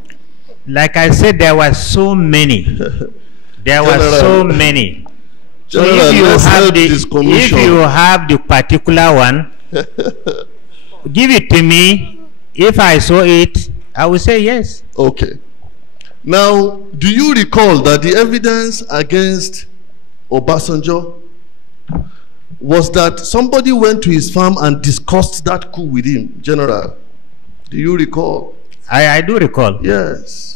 Like I said, there were so many. There were so many. So General, if you have the particular one, give it to me. If I saw it, I will say yes. Okay. Now, do you recall that the evidence against Obasanjo was that somebody went to his farm and discussed that coup with him, General? Do you recall? I do recall. Yes.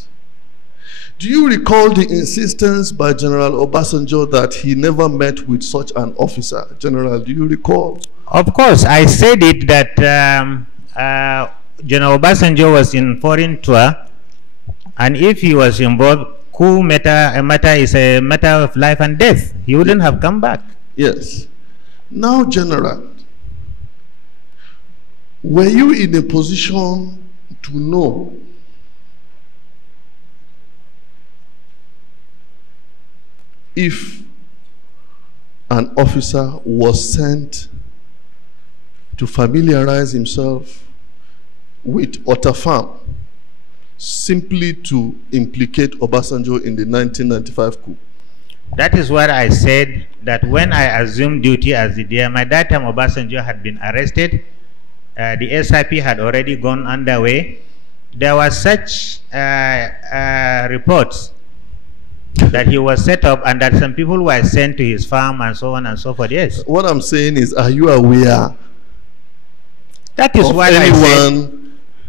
Do you recall the insistence by General Obasanjo that he never met with such an officer? General, do you recall? Of course, I said it that General Obasanjo was in foreign tour, and if he was involved, coup matter is a matter of life and death. He wouldn't have come back. Yes. Now, General, were you in a position to know if an officer was sent to familiarize himself with Otafam simply to implicate Obasanjo in the 1995 coup? That is what I said, that when I assumed duty as the DMI, that time Obasanjo had been arrested. The SIP had already gone underway. There was such reports that he was set up and that some people were sent to his farm and so on and so forth. Yes. What I'm saying is, are you aware that is of what anyone, I said.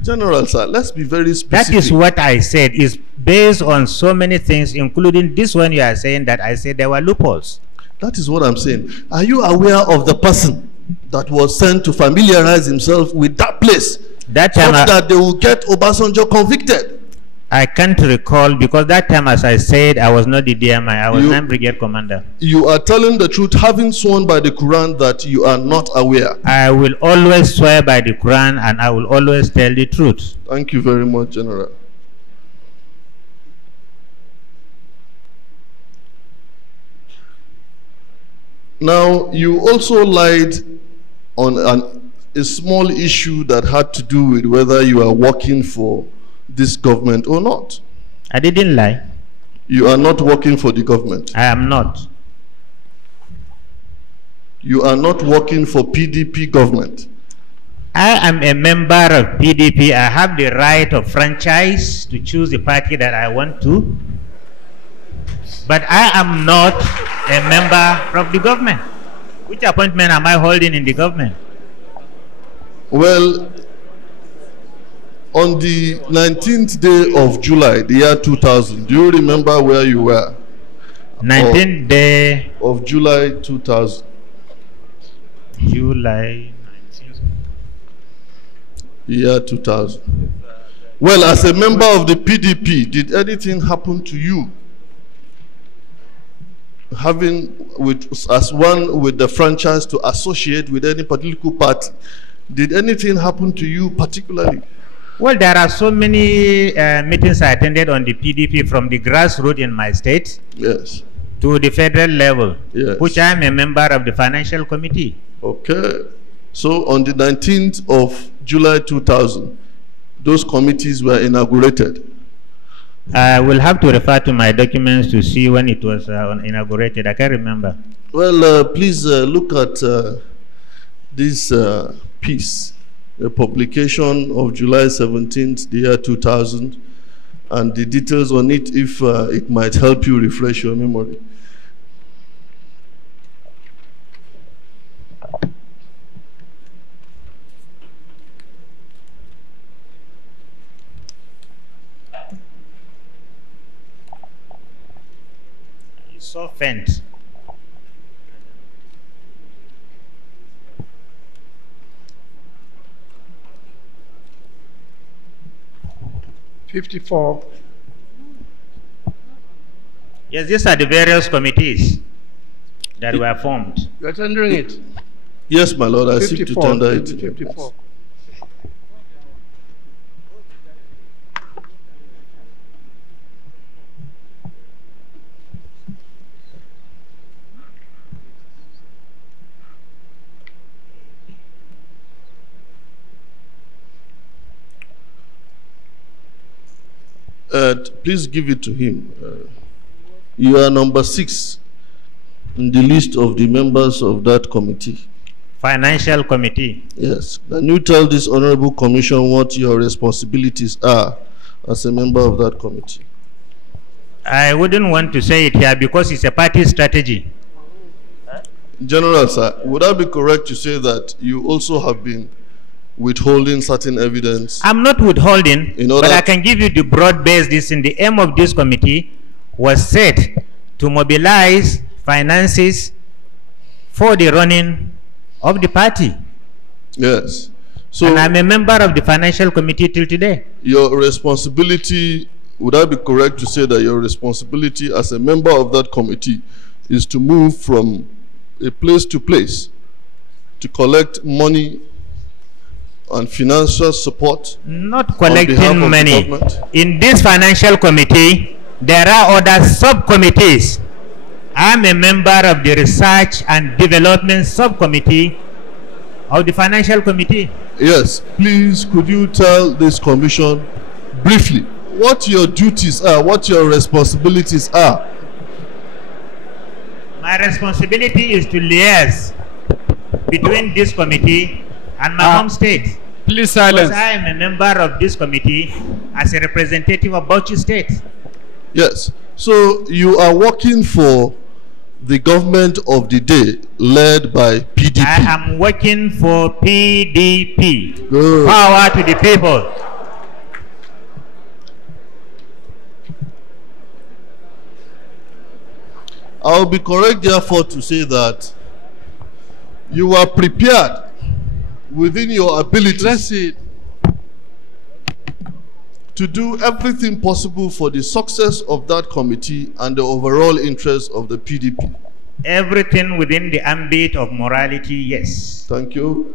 General, sir, let's be very specific. That is what I said, is based on so many things, including this one you are saying, that I said there were loopholes. That is what I'm saying. Are you aware of the person that was sent to familiarize himself with that place, that time such that they will get Obasanjo convicted? I can't recall, because that time, as I said, I was not the DMI. I was 9th Brigade Commander. You are telling the truth, having sworn by the Quran that you are not aware. I will always swear by the Quran and I will always tell the truth. Thank you very much, General. Now, you also lied on a small issue that had to do with whether you are working for this government or not. I didn't lie. You are not working for the government. I am not. You are not working for PDP government. I am a member of PDP. I have the right of franchise to choose the party that I want to. But I am not a member of the government. Which appointment am I holding in the government? Well, on the 19th day of July, the year 2000, do you remember where you were? 19th day of July 2000. July 19th. Year 2000. Well, as a member of the PDP, did anything happen to you? As one with the franchise to associate with any political party, did anything happen to you particularly? Well, there are so many meetings I attended on the PDP, from the grassroots in my state, yes, to the federal level, yes, which I am a member of the financial committee. Okay. So on the 19th of July 2000, those committees were inaugurated. I will have to refer to my documents to see when it was inaugurated. I can't remember. Well, please look at this piece, a publication of July 17th, the year 2000, and the details on it, if it might help you refresh your memory. It's so faint. '54. Yes, these are the various committees. that were formed. You are tendering it. Yes, my lord, I seek to tender it. 54. Please give it to him. You are number 6 in the list of the members of that committee. Financial Committee. Yes. Can you tell this honorable commission what your responsibilities are as a member of that committee? I wouldn't want to say it here because it's a party strategy. General, sir, would I be correct to say that you also have been withholding certain evidence? I'm not withholding, but I can give you the broad base. The aim of this committee was set to mobilize finances for the running of the party. Yes. So, and I'm a member of the financial committee till today. Your responsibility, would I be correct to say that your responsibility as a member of that committee is to move from a place to place to collect money and financial support? Not collecting money. In this financial committee, there are other subcommittees. I'm a member of the research and development subcommittee of the financial committee. Yes, please could you tell this commission briefly what your duties are, what your responsibilities are? My responsibility is to liaise between this committee and my home state. Please silence. Because I am a member of this committee as a representative of Bauchi State. Yes. So you are working for the government of the day led by PDP. I am working for PDP. Good. Power to the people. I will be correct, therefore, to say that you are prepared within your abilities to do everything possible for the success of that committee and the overall interest of the PDP. Everything within the ambit of morality, yes. Thank you.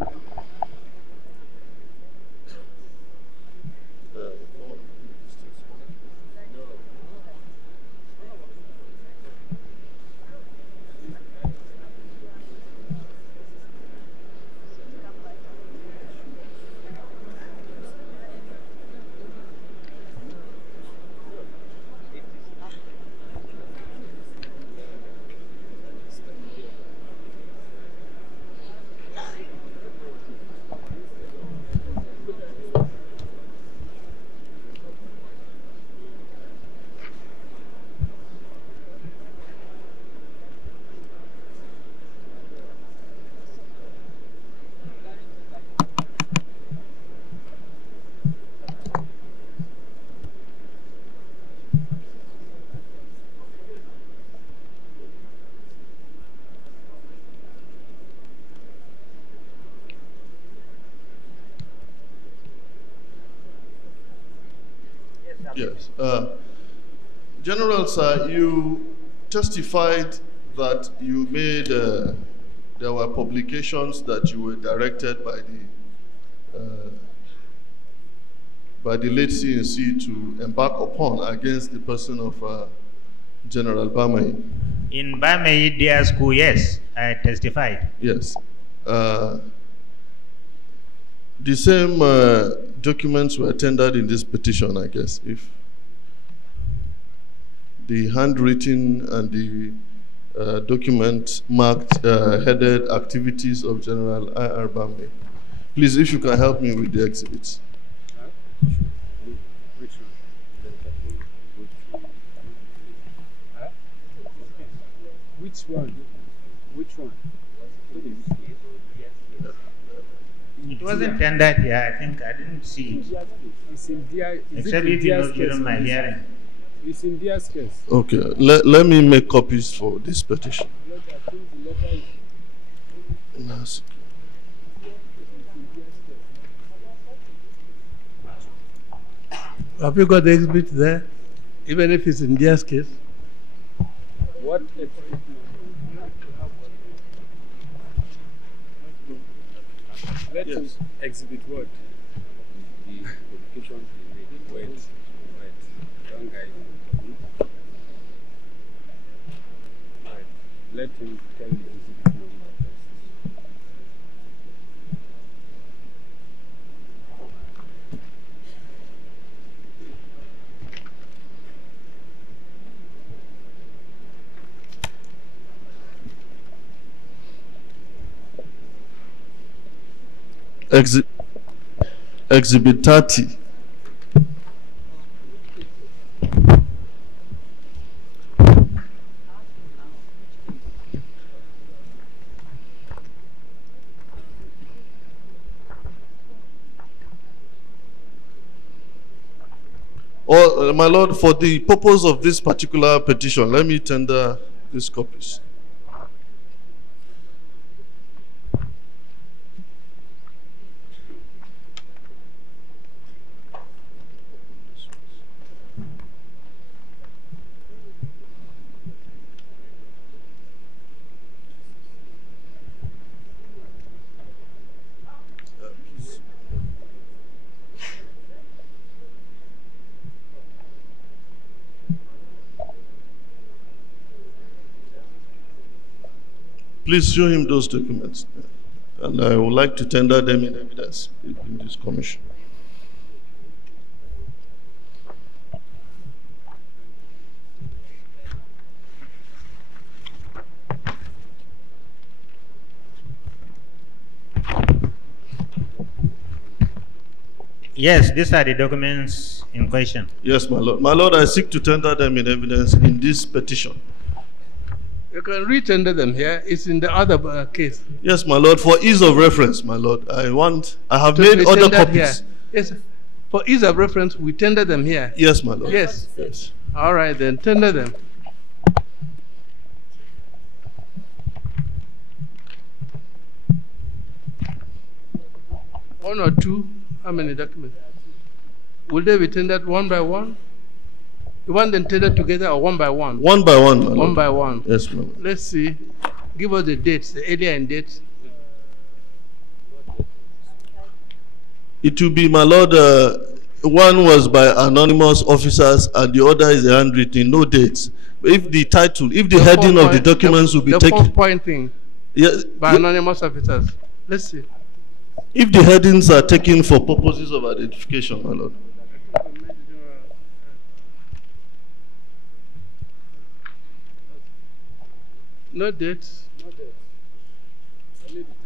Yes. General, sir, you testified that you made, there were publications that you were directed by the late CNC to embark upon against the person of General Bamai. In Bamai Dear School, yes, I testified. Yes. The same documents were tendered in this petition, I guess, if the handwritten and the document marked headed activities of General I.R. Bambe. Please, if you can help me with the exhibits. Which one? Which one? It wasn't tendered here. I think I didn't see it. It's in except if you know during my hearing. It's in Dia's case. Okay, let me make copies for this petition. Yes. Have you got the exhibit there? Even if it's in Dia's case? What? Let him exhibit what? The publication he made. Wait. Don't guide him. Wait. Let him tell the exhibit number first. Exhibit 30. Oh, my lord, for the purpose of this particular petition, let me tender these copies. Please show him those documents. And I would like to tender them in evidence in this commission. Yes, these are the documents in question. Yes, my lord. My lord, I seek to tender them in evidence in this petition. You can re-tender them here. It's in the other case. Yes, my lord. For ease of reference, my lord, I have made other copies. Here. Yes, for ease of reference, we tender them here. Yes, my lord. Yes. Yes. All right, then tender them. One or two? How many documents? Will they be tendered one by one? You want them tendered together or one by one? One by one, my lord. One by one. Yes, my lord. Let's see. Give us the dates, the earlier and dates. It will be, my lord, one was by anonymous officers and the other is handwritten, no dates. If the title, if the heading of the documents will be taken. The 4-point thing. Yes. By anonymous officers. Let's see. If the headings are taken for purposes of identification, my lord. No dates. No dates. Only the title.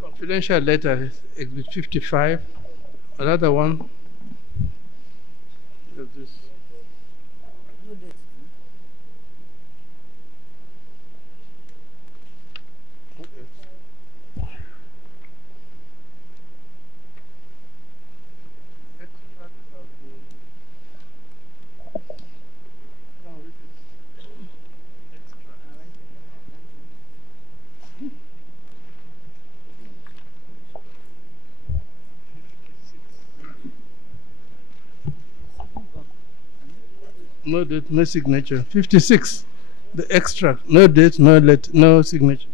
Confidential letter is exhibit 55. Another one. Look at this. No date, no signature. 56. The extract. No date, no signature.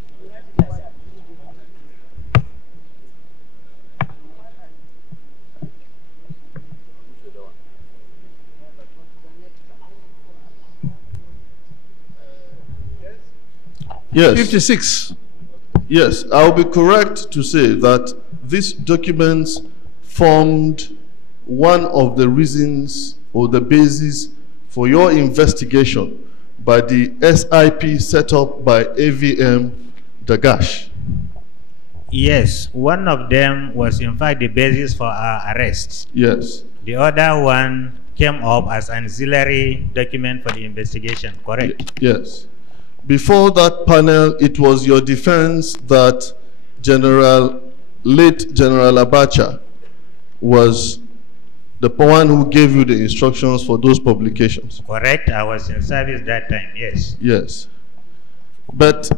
Yes. 56. Yes, I'll be correct to say that these documents formed one of the reasons or the basis for your investigation by the SIP set up by AVM Dagash. Yes, one of them was in fact the basis for our arrest. Yes. The other one came up as ancillary document for the investigation, correct? Yes. Before that panel, it was your defense that late General Abacha was the one who gave you the instructions for those publications. Correct. I was in service that time, yes. Yes. But,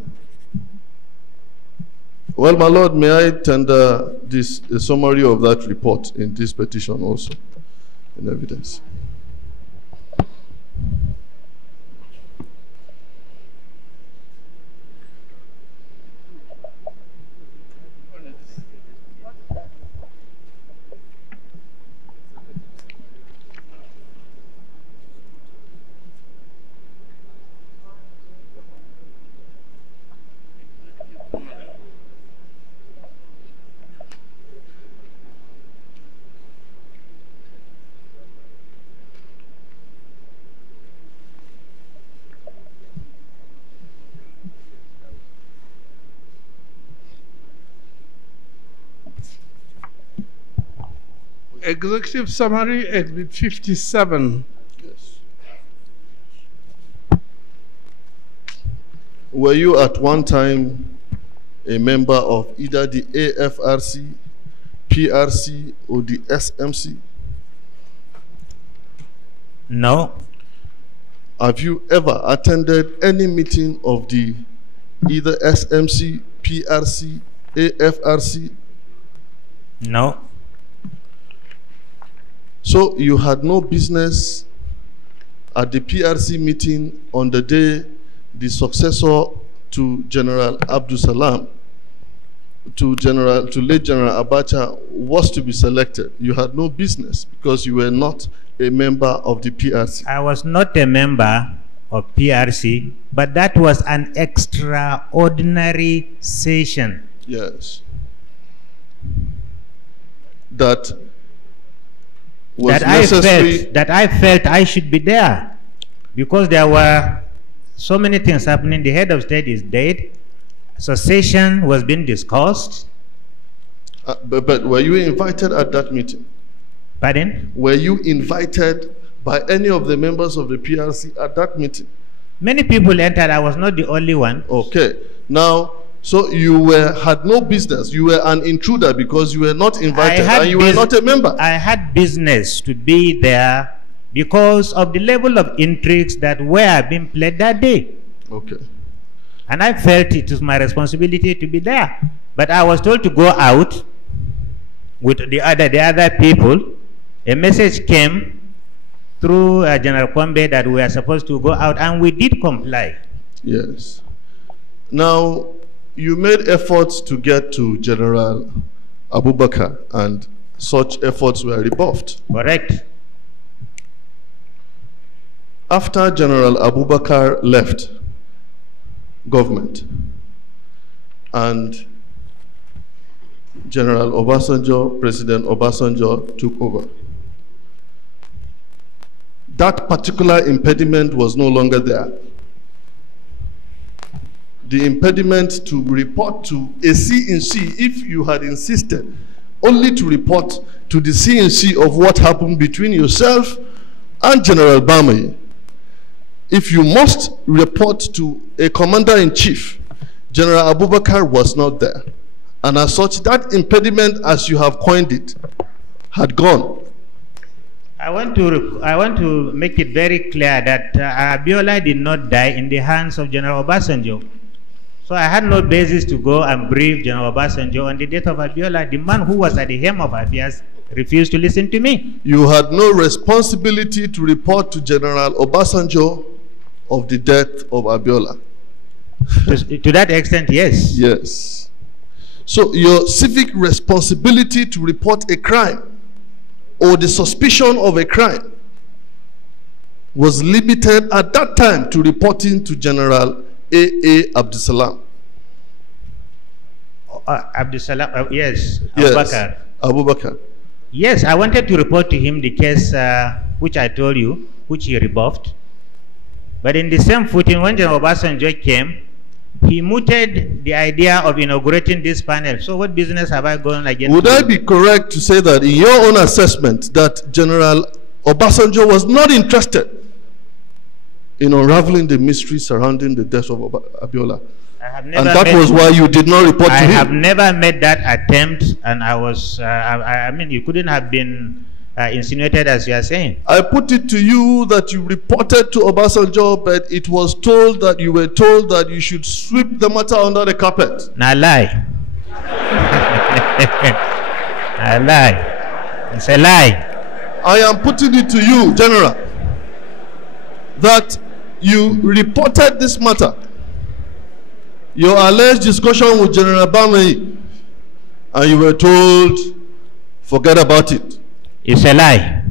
well, my Lord, may I tender this, a summary of that report in this petition also, in evidence. Executive Summary, Exhibit 57. Yes. Were you at one time a member of either the AFRC, PRC, or the SMC? No. Have you ever attended any meeting of the either SMC, PRC, AFRC? No. So you had no business at the PRC meeting on the day the successor to General Abdul Salam, to late General Abacha, was to be selected. You had no business because you were not a member of the PRC. I was not a member of PRC, but that was an extraordinary session. Yes. That was necessary. That I felt I should be there because there were so many things happening. The head of state is dead. Succession was being discussed. But were you invited at that meeting? Pardon? Were you invited by any of the members of the PRC at that meeting? Many people entered. I was not the only one. Okay. Now, so you had no business. You were an intruder because you were not invited and you were not a member. I had business to be there because of the level of intrigues that were being played that day. Okay. And I felt it was my responsibility to be there. But I was told to go out with the other people. A message came through General Kwambe that we are supposed to go out, and we did comply. Yes. Now, you made efforts to get to General Abubakar, and such efforts were rebuffed. Correct. After General Abubakar left government and General Obasanjo, President Obasanjo took over, that particular impediment was no longer there. The impediment to report to a CNC, if you had insisted only to report to the CNC of what happened between yourself and General Bamayi, if you must report to a commander-in-chief, General Abubakar was not there. And as such, that impediment, as you have coined it, had gone. I want to make it very clear that Abiola did not die in the hands of General Obasanjo. So I had no basis to go and brief General Obasanjo on the death of Abiola. The man who was at the helm of affairs refused to listen to me. You had no responsibility to report to General Obasanjo of the death of Abiola. To that extent, yes. Yes. So your civic responsibility to report a crime or the suspicion of a crime was limited at that time to reporting to General A.A. Abdusalam. Abdusalam, yes. Yes. Abubakar. Abubakar. Yes, I wanted to report to him the case which I told you, which he rebuffed. But in the same footing, when General Obasanjo came, he mooted the idea of inaugurating this panel. So what business have I gone against? Would I be correct to say that in your own assessment that General Obasanjo was not interested in unraveling the mystery surrounding the death of Abiola? And that was why you did not report to him. I have never made that attempt, and I was, I mean, you couldn't have been insinuated as you are saying. I put it to you that you reported to Obasanjo, but it was told that you were told that you should sweep the matter under the carpet. Now lie. A lie. It's a lie. I am putting it to you, General, that you reported this matter. Your alleged discussion with General Bamei, and you were told, forget about it. It's a lie.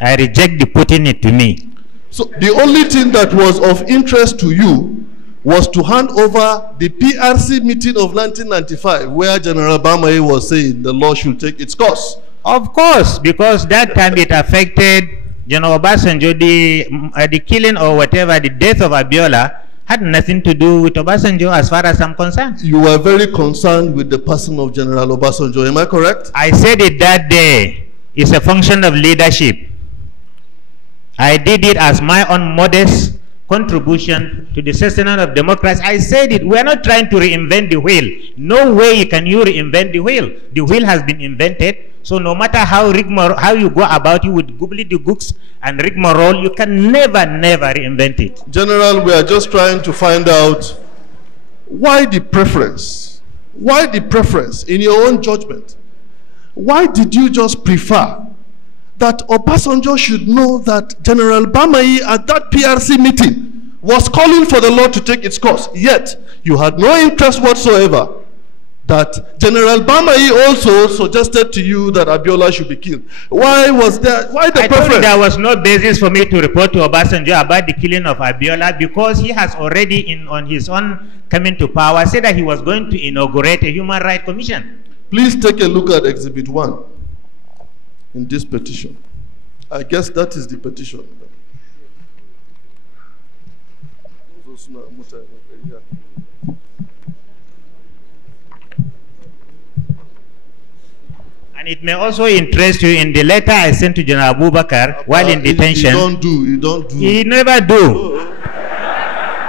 I reject the putting it to me. So the only thing that was of interest to you was to hand over the PRC meeting of 1995, where General Bamei was saying the law should take its course. Of course, because that time it affected General Obasanjo. The killing or whatever, the death of Abiola had nothing to do with Obasanjo as far as I'm concerned. You were very concerned with the person of General Obasanjo, am I correct? I said it that day. It's a function of leadership. I did it as my own modest contribution to the sustenance of democracy. I said it. We are not trying to reinvent the wheel. No way can you reinvent the wheel. The wheel has been invented. So no matter how you go about it with gobbledygooks and rigmarole, you can never reinvent it. General, we are just trying to find out why the preference? Why the preference in your own judgment? Why did you just prefer that Obasanjo should know that General Bamei at that PRC meeting was calling for the law to take its course, yet you had no interest whatsoever that General Bamei also suggested to you that Abiola should be killed? Why was that? Why the preference? I told you there was no basis for me to report to Obasanjo about the killing of Abiola, because he has already, on his own coming to power, said that he was going to inaugurate a human rights commission. Please take a look at Exhibit 1 in this petition. I guess that is the petition. And it may also interest you, in the letter I sent to General Abubakar while in detention. You don't do. He never do.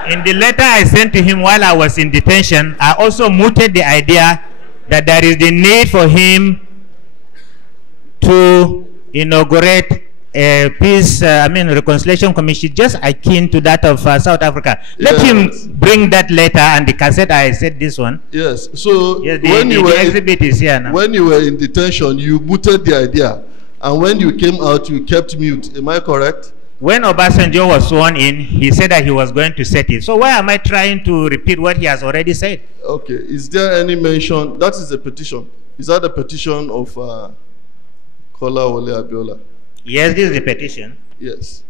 In the letter I sent to him while I was in detention, I also mooted the idea that there is the need for him to inaugurate a peace, reconciliation commission just akin to that of South Africa. Let him bring that letter and the cassette. I said this one. Yes. So yes, when you were exhibit is here now. When you were in detention, you mooted the idea, and when you came out, you kept mute. Am I correct? When Obasanjo was sworn in, he said that he was going to set it. So why am I trying to repeat what he has already said? Okay. Is there any mention? That is a petition. Is that a petition of Kola Wole Abiola? Yes, this is the petition. Yes.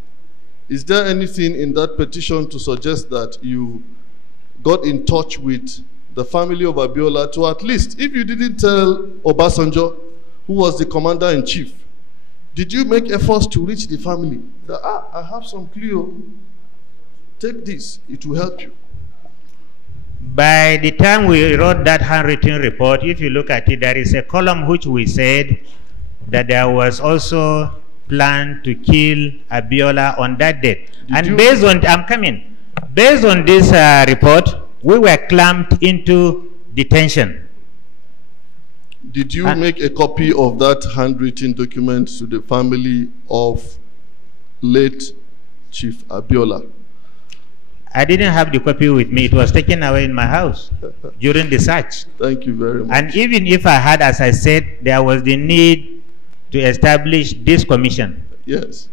Is there anything in that petition to suggest that you got in touch with the family of Abiola to, at least, if you didn't tell Obasanjo, who was the commander-in-chief, did you make efforts to reach the family? That, I have some clue. Take this, it will help you. By the time we wrote that handwritten report, if you look at it, there is a column which we said that there was also plan to kill Abiola on that date. And based on, based on this report, we were clamped into detention. Did you make a copy of that handwritten document to the family of late Chief Abiola? I didn't have the copy with me. It was taken away in my house during the search. Thank you very much. And even if I had, as I said, there was the need to establish this commission. Yes.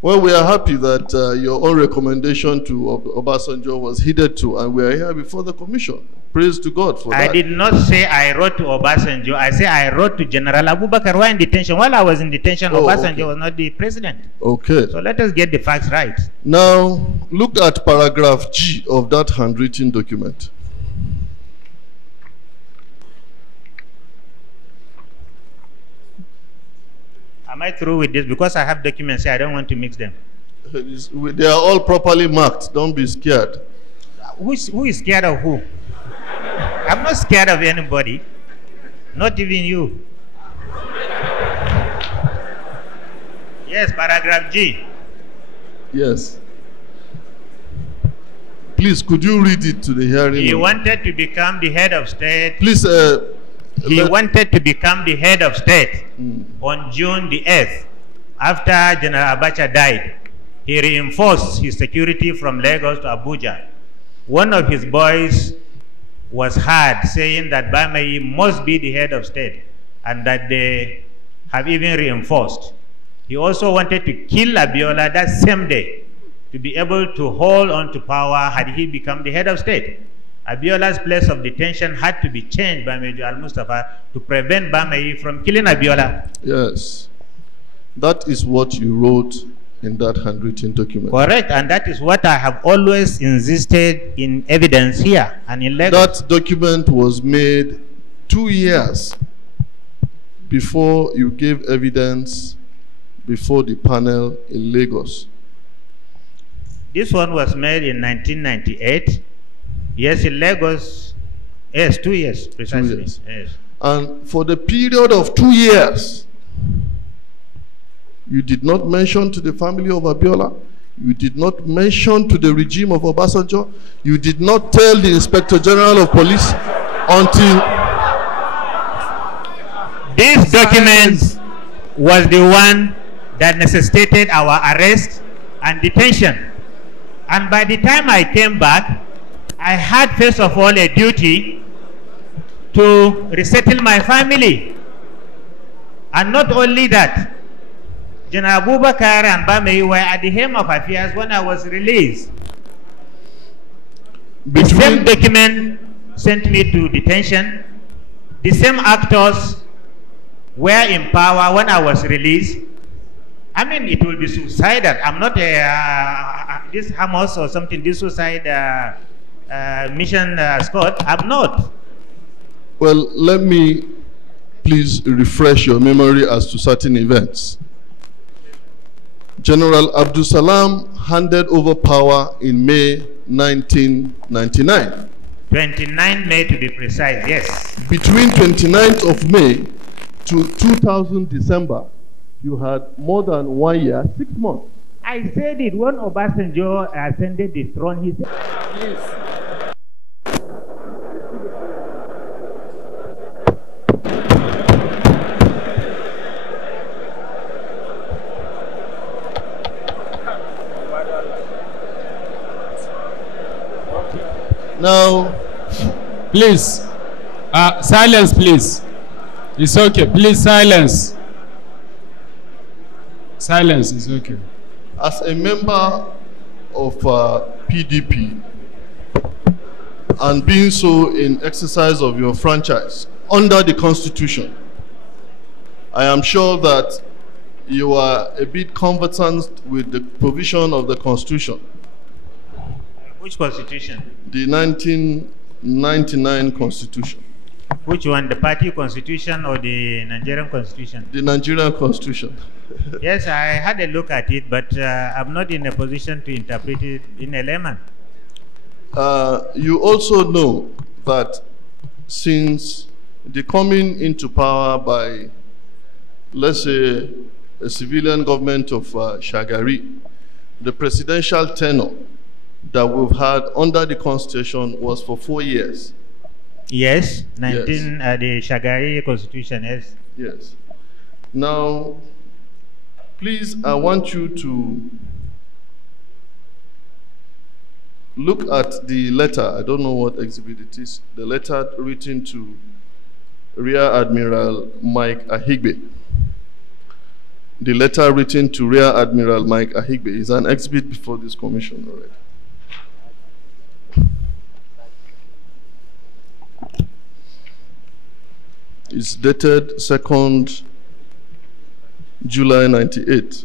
Well, we are happy that your own recommendation to Obasanjo was heeded to, and we are here before the commission. Praise to God for that. I did not say I wrote to Obasanjo. I say I wrote to General Abubakar while in detention. While I was in detention, Obasanjo was not the president. Okay. So let us get the facts right. Now, look at paragraph G of that handwritten document. Am I through with this? Because I have documents here, I don't want to mix them. They are all properly marked. Don't be scared. Who is scared of who? I'm not scared of anybody. Not even you. Yes, paragraph G. Yes. Please, could you read it to the hearing? He wanted to become the head of state. Please. He wanted to become the head of state on June the 8th. After General Abacha died, he reinforced his security from Lagos to Abuja. One of his boys was heard saying that Bamei must be the head of state, and that they have even reinforced. He also wanted to kill Abiola that same day to be able to hold on to power had he become the head of state. Abiola's place of detention had to be changed by Major Al-Mustafa to prevent Bamei from killing Abiola. Yes. That is what you wrote in that handwritten document. Correct, and that is what I have always insisted in evidence here and in Lagos. That document was made 2 years before you gave evidence before the panel in Lagos. This one was made in 1998. Yes, in Lagos. Yes, 2 years, precisely. 2 years. Yes. And for the period of 2 years, you did not mention to the family of Abiola, you did not mention to the regime of Obasanjo, you did not tell the Inspector General of Police until... This document was the one that necessitated our arrest and detention. And by the time I came back, I had first of all a duty to resettle my family. And not only that, General Abubakar and Bamei were at the helm of affairs when I was released. The same document sent me to detention. The same actors were in power when I was released. I mean, it will be suicidal. I'm not this Hamas or something, this suicide mission squad. I'm not. Well, let me please refresh your memory as to certain events. General Abdul Salam handed over power in May 1999. 29 May to be precise, yes. Between 29th of May to 2000 December, you had more than 1 year, 6 months. I said it when Obasanjo ascended the throne. He said, yes. Now, please, silence, please. It's okay. Please, silence. Silence is okay. As a member of PDP, and being so in exercise of your franchise under the Constitution, I am sure that you are a bit conversant with the provision of the Constitution. Which Constitution? The 1999 Constitution. Which one, the party Constitution or the Nigerian Constitution? The Nigerian Constitution. Yes, I had a look at it, but I'm not in a position to interpret it in a layman. You also know that since the coming into power by, let's say, a civilian government of Shagari, the presidential tenure that we've had under the Constitution was for 4 years. Yes, the Shagari Constitution, yes. Yes. Now, please, I want you to look at the letter. I don't know what exhibit it is. The letter written to Rear Admiral Mike Ahigbe. The letter written to Rear Admiral Mike Ahigbe is an exhibit before this commission already. It's dated 2nd July 98.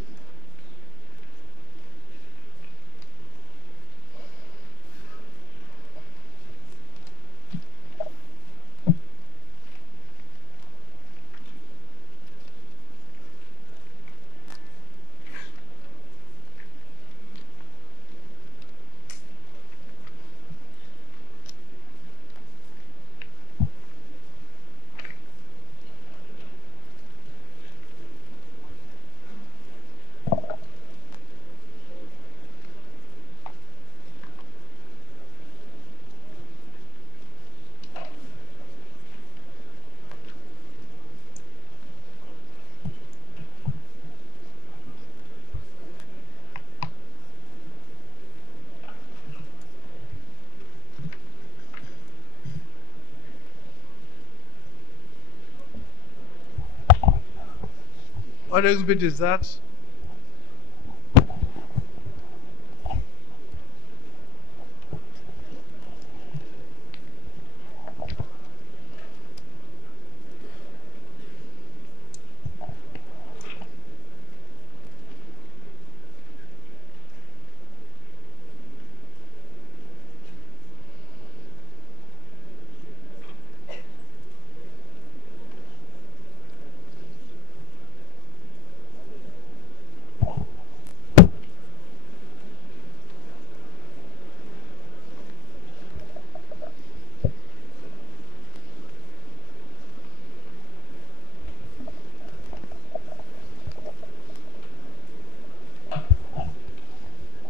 What exhibit is that?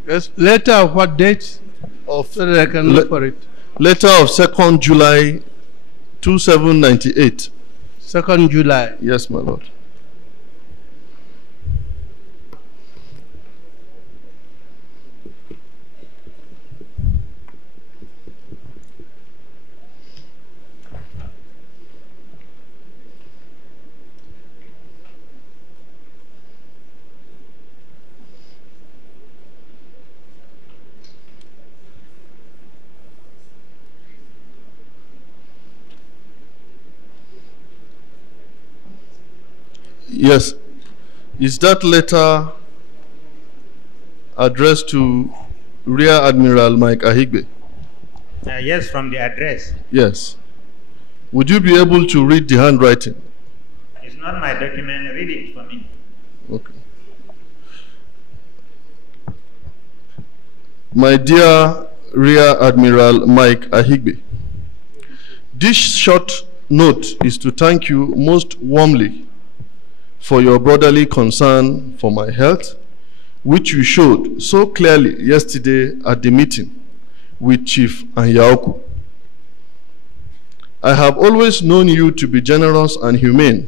Yes, letter of what date? So that I can look for it. Letter of 2nd July 2798. 2nd July. Yes, my lord. Yes. Is that letter addressed to Rear Admiral Mike Ahigbe? Yes, from the address. Yes. Would you be able to read the handwriting? It's not my document. Read it for me. Okay. My dear Rear Admiral Mike Ahigbe, this short note is to thank you most warmly for your brotherly concern for my health, which you showed so clearly yesterday at the meeting with Chief Anyaoku. I have always known you to be generous and humane,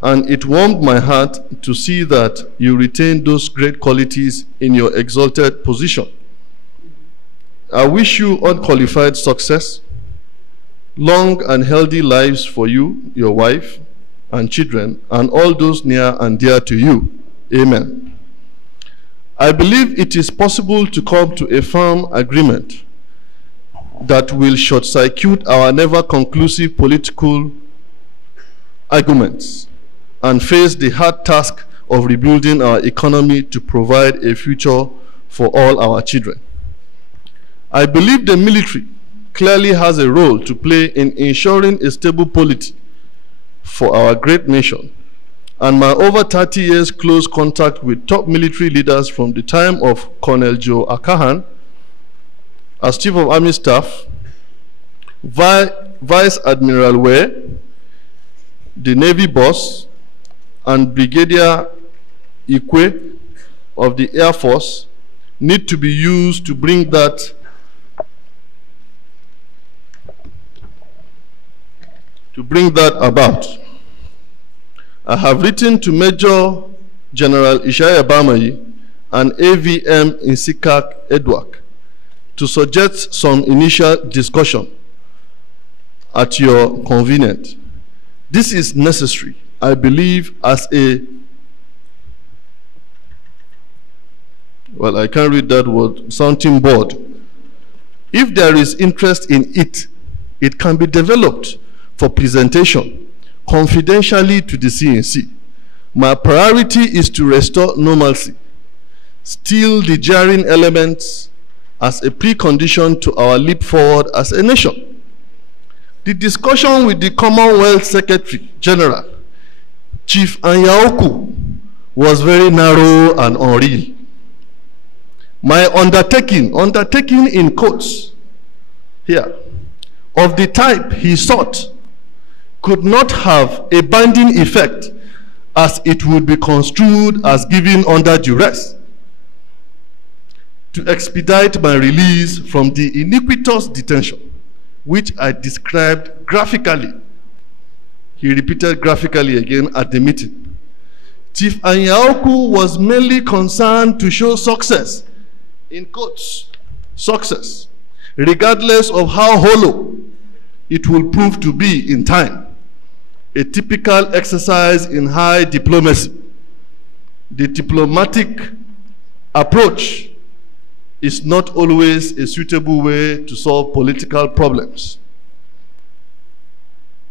and it warmed my heart to see that you retain those great qualities in your exalted position. I wish you unqualified success, long and healthy lives for you, your wife, and children, and all those near and dear to you. Amen. I believe it is possible to come to a firm agreement that will short-circuit our never-conclusive political arguments and face the hard task of rebuilding our economy to provide a future for all our children. I believe the military clearly has a role to play in ensuring a stable polity for our great nation, and my over 30 years close contact with top military leaders from the time of Colonel Joe Akahan as Chief of Army Staff, Vice Admiral Ware, the Navy boss, and Brigadier Ikwe of the Air Force need to be used to bring that about. I have written to Major General Ishaya Bamayi and AVM Insikak Edwak to suggest some initial discussion at your convenience. This is necessary, I believe, as a, well, I can't read that word, sounding board. If there is interest in it, it can be developed for presentation confidentially to the CNC. My priority is to restore normalcy, still the jarring elements as a precondition to our leap forward as a nation. The discussion with the Commonwealth Secretary General, Chief Anyaoku, was very narrow and unreal. My undertaking in quotes here, of the type he sought, could not have a binding effect, as it would be construed as given under duress. To expedite my release from the iniquitous detention, which I described graphically, he repeated graphically again at the meeting. Chief Anyaoku was mainly concerned to show success, in quotes, success, regardless of how hollow it will prove to be in time. a typical exercise in high diplomacy. The diplomatic approach is not always a suitable way to solve political problems.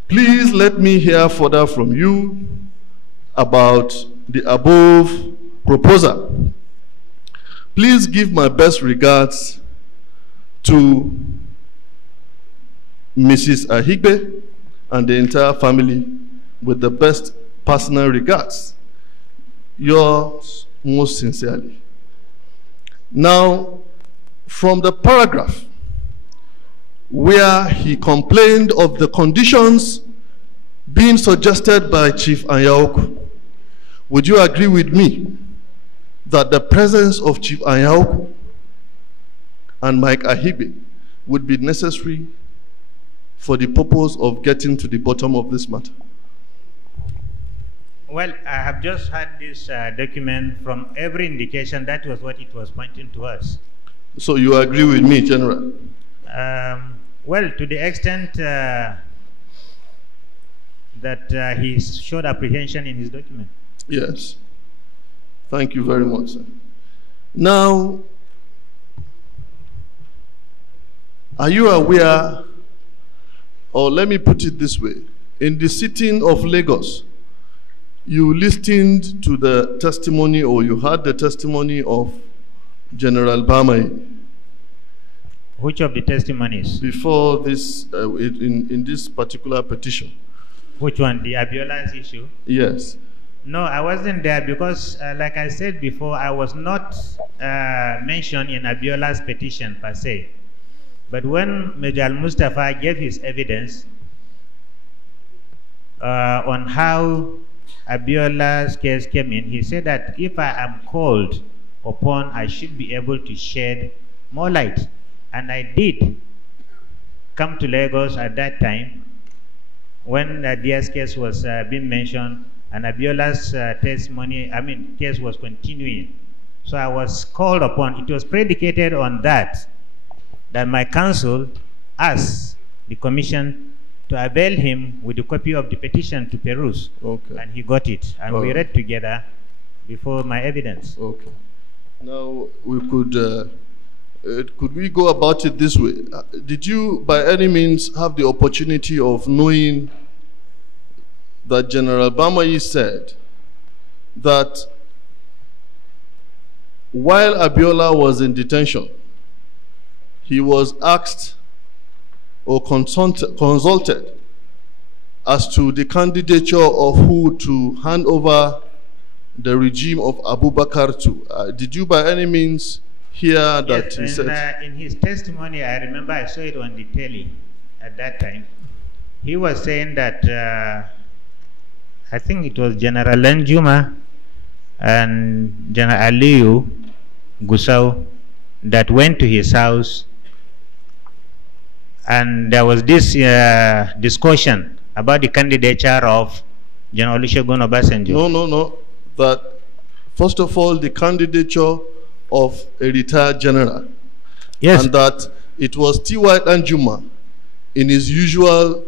Please let me hear further from you about the above proposal. Please give my best regards to Mrs. Ahigbe and the entire family with the best personal regards. Yours most sincerely. Now, from the paragraph where he complained of the conditions being suggested by Chief Anyaoku, would you agree with me that the presence of Chief Anyaoku and Mike Ahigbe would be necessary for the purpose of getting to the bottom of this matter? Well, I have just had this document. From every indication, that was what it was pointing to us. So you agree with me, General? Well, to the extent that he showed apprehension in his document. Yes. Thank you very much, sir. Now, are you aware, or let me put it this way, in the sitting of Lagos, you listened to the testimony, or you heard the testimony of General Bamai. Which of the testimonies? Before this, in this particular petition. Which one? The Abiola's issue? Yes. No, I wasn't there because, like I said before, I was not mentioned in Abiola's petition per se. But when Major Al-Mustafa gave his evidence on how Abiola's case came in, he said that if I am called upon, I should be able to shed more light. And I did come to Lagos at that time when Diaz's case was being mentioned and Abiola's case was continuing. So I was called upon. It was predicated on that my counsel asked the commission to avail him with a copy of the petition to peruse. Okay. And he got it. And we read together before my evidence. Okay. Now, we could we go about it this way? Did you, by any means, have the opportunity of knowing that General Bamayi said that while Abiola was in detention, he was asked or consulted as to the candidature of who to hand over the regime of Abubakar to? Did you by any means hear that he said? In his testimony, I remember I saw it on the telly at that time. He was saying that I think it was General Lenjuma and General Aliyu Gusau that went to his house, and there was this discussion about the candidature of General Olusegun Obasanjo. No. That first of all, the candidature of a retired general. Yes. And that it was T.Y. Danjuma in his usual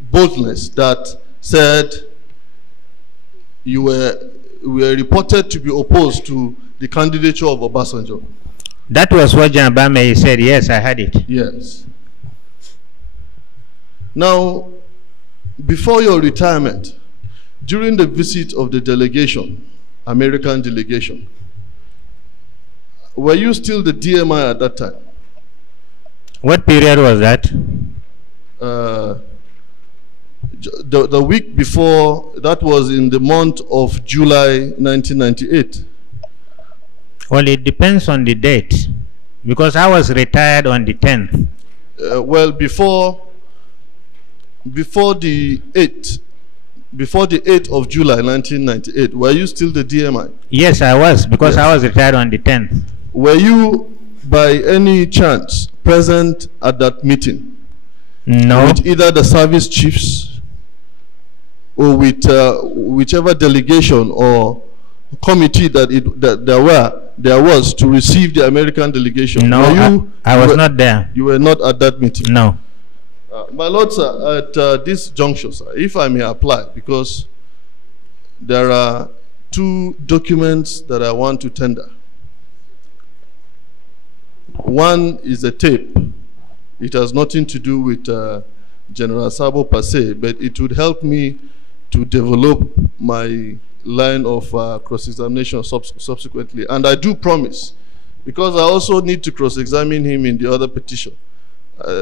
boldness that said you were reported to be opposed to the candidature of Obasanjo. That was what General Bamei said. Yes, I had it. Yes. Now, before your retirement, during the visit of the delegation, American delegation, were you still the DMI at that time? What period was that? The week before, that was in the month of July 1998. Well, it depends on the date, because I was retired on the 10th. Well, before the 8th of July 1998, were you still the DMI? Yes, I was, because yes. I was retired on the 10th. Were you, by any chance, present at that meeting? No. With either the service chiefs or with whichever delegation or committee that there was to receive the American delegation? No, I was not there. You were not at that meeting? No. My Lord, sir, at this juncture, sir, if I may apply, because there are 2 documents that I want to tender. One is a tape. It has nothing to do with General Sabo per se, but it would help me to develop my line of cross-examination subsequently. And I do promise, because I also need to cross-examine him in the other petition.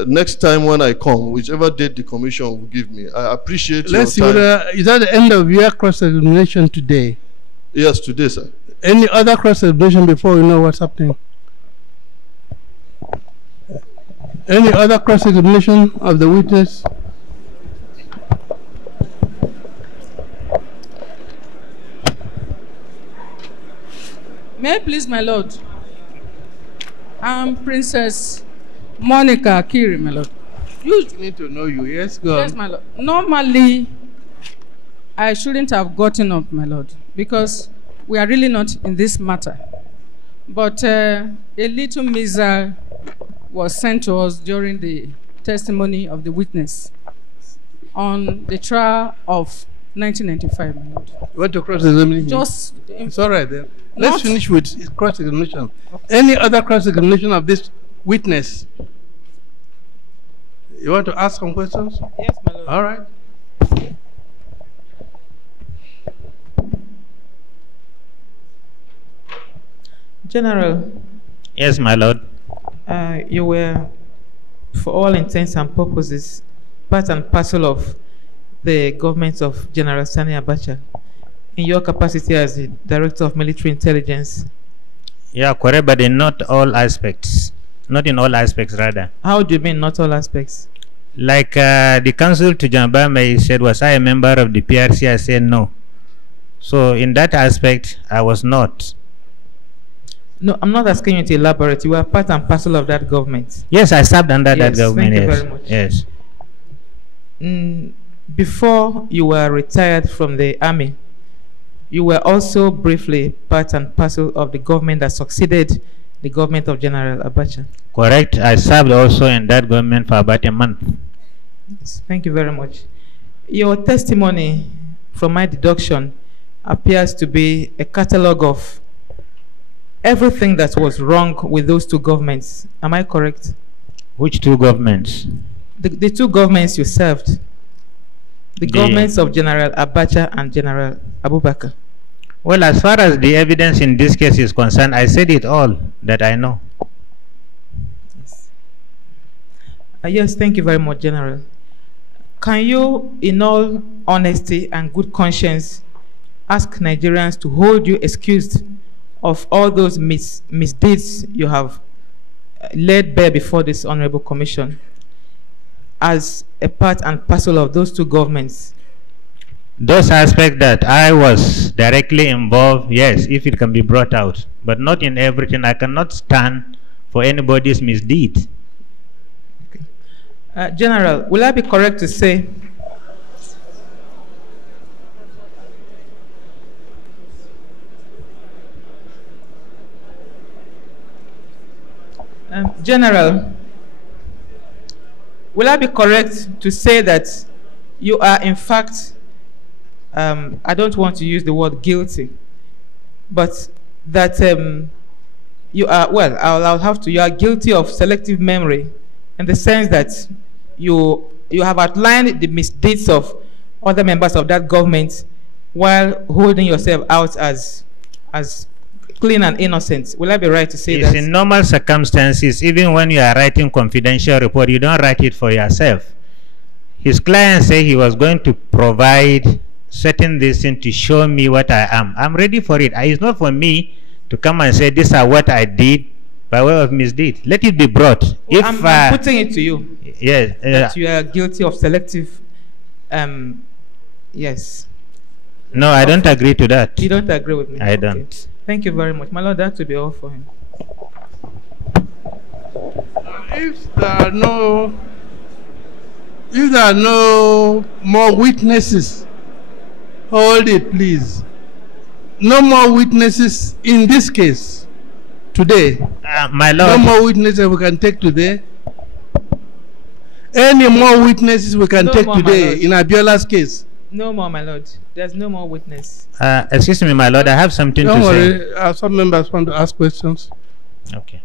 Next time when I come, whichever date the commission will give me, I appreciate your time. Let's see whether, is that the end of your cross-examination today? Yes, today, sir. Any other cross-examination before we know what's happening? Any other cross-examination of the witness? May I please, my lord? I'm Princess Monica Kiri, my lord. You need to know you. Yes, go on. Yes, my lord. Normally, I shouldn't have gotten up, my lord, because we are really not in this matter. But a little missile was sent to us during the testimony of the witness on the trial of 1995, my lord. You want to cross-examine him? Just... It's all right then. Let's finish with cross-examination. Any other cross-examination of this witness? You want to ask some questions? Yes, my lord. All right. General. Yes, my lord. You were, for all intents and purposes, part and parcel of the government of General Sani Abacha in your capacity as the Director of Military Intelligence. Yeah, correct, but in not all aspects. Not in all aspects, rather. How do you mean not all aspects? Like the counsel to Jambame said, was I a member of the PRC? I said no. So in that aspect, I was not. No, I'm not asking you to elaborate. You were part and parcel of that government. Yes, I served under that government. Thank you very much. Yes. Before you were retired from the army, you were also briefly part and parcel of the government that succeeded the government of General Abacha. Correct. I served also in that government for about a month. Yes, thank you very much. Your testimony, from my deduction, appears to be a catalogue of everything that was wrong with those 2 governments. Am I correct? Which 2 governments? The 2 governments you served. The governments of General Abacha and General Abubakar. Well, as far as the evidence in this case is concerned, I said it all that I know. Yes, yes, thank you very much, General. Can you, in all honesty and good conscience, ask Nigerians to hold you excused of all those misdeeds you have laid bare before this Honorable Commission as a part and parcel of those 2 governments? Those aspects that I was directly involved, yes, if it can be brought out, but not in everything. I cannot stand for anybody's misdeed. Okay. General, will I be correct to say General, will I be correct to say that you are in fact, I don't want to use the word guilty, but that you are, well, I'll have to, you are guilty of selective memory in the sense that you have outlined the misdeeds of other members of that government while holding yourself out as clean and innocent. Will I be right to say that? In normal circumstances, even when you are writing confidential report, you don't write it for yourself. His client said he was going to provide certain this thing to show me what I am. I'm ready for it. It's not for me to come and say this is what I did by way of misdeed. Let it be brought. Well, if I'm putting it to you, yes, that you are guilty of selective, yes. No, I don't agree to that. You don't agree with me? I don't. Thank you very much. My lord, that will be all for him. If there are no more witnesses, hold it, please. No more witnesses in this case today. My lord. No more witnesses we can take today. Any more witnesses we can No take more, my today lord. in Abiola's case? No more, my lord. There's no more witness. Excuse me, my lord, I have something Don't to worry, some members want to ask questions. say. Okay.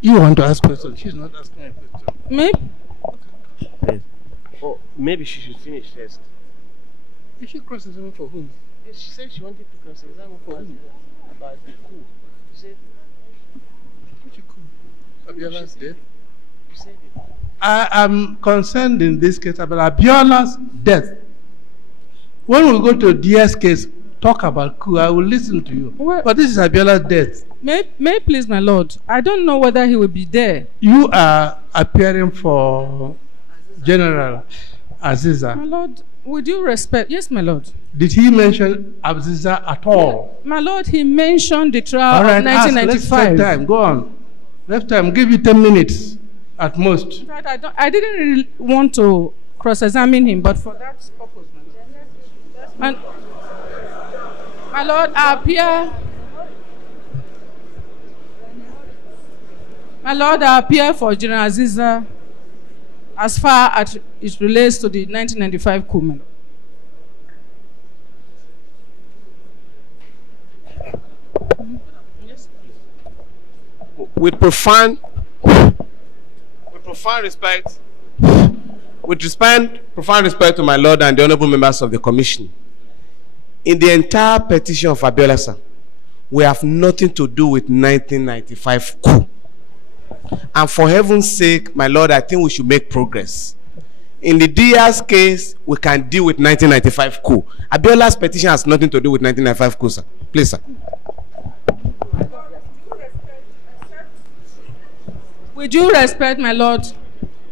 You want to ask questions. She's not asking a question. Maybe. Oh, maybe she should finish first. Is she cross-examine for whom? Yes, she said she wanted to cross-examine for whom? About the coup. She said, Which coup? Abiola's death? you said it. I am concerned in this case about Abiola's death. When we go to DS case, talk about coup, I will listen to you. Well, but this is Abiola's death. May please, my lord. I don't know whether he will be there. You are appearing for General Aziza. My lord, with due respect, yes, my lord. Did he mention Aziza at all? My lord, he mentioned the trial All right, of 1995. let's take time. Go on. Left time. Give you 10 minutes at most. In fact, I didn't really want to cross-examine him, but for that purpose, my lord. My lord, I appear. My lord, I appear for General Aziza as far as it relates to the 1995 coup, my lord. Yes, please. With profound respect, profound respect to my lord and the honorable members of the commission, in the entire petition of Abiola, sir, we have nothing to do with 1995 coup. And for heaven's sake, my lord, I think we should make progress. In the Diaz case, we can deal with 1995 coup. Abiola's petition has nothing to do with 1995 coup, sir. Please, sir. With due respect, my lord,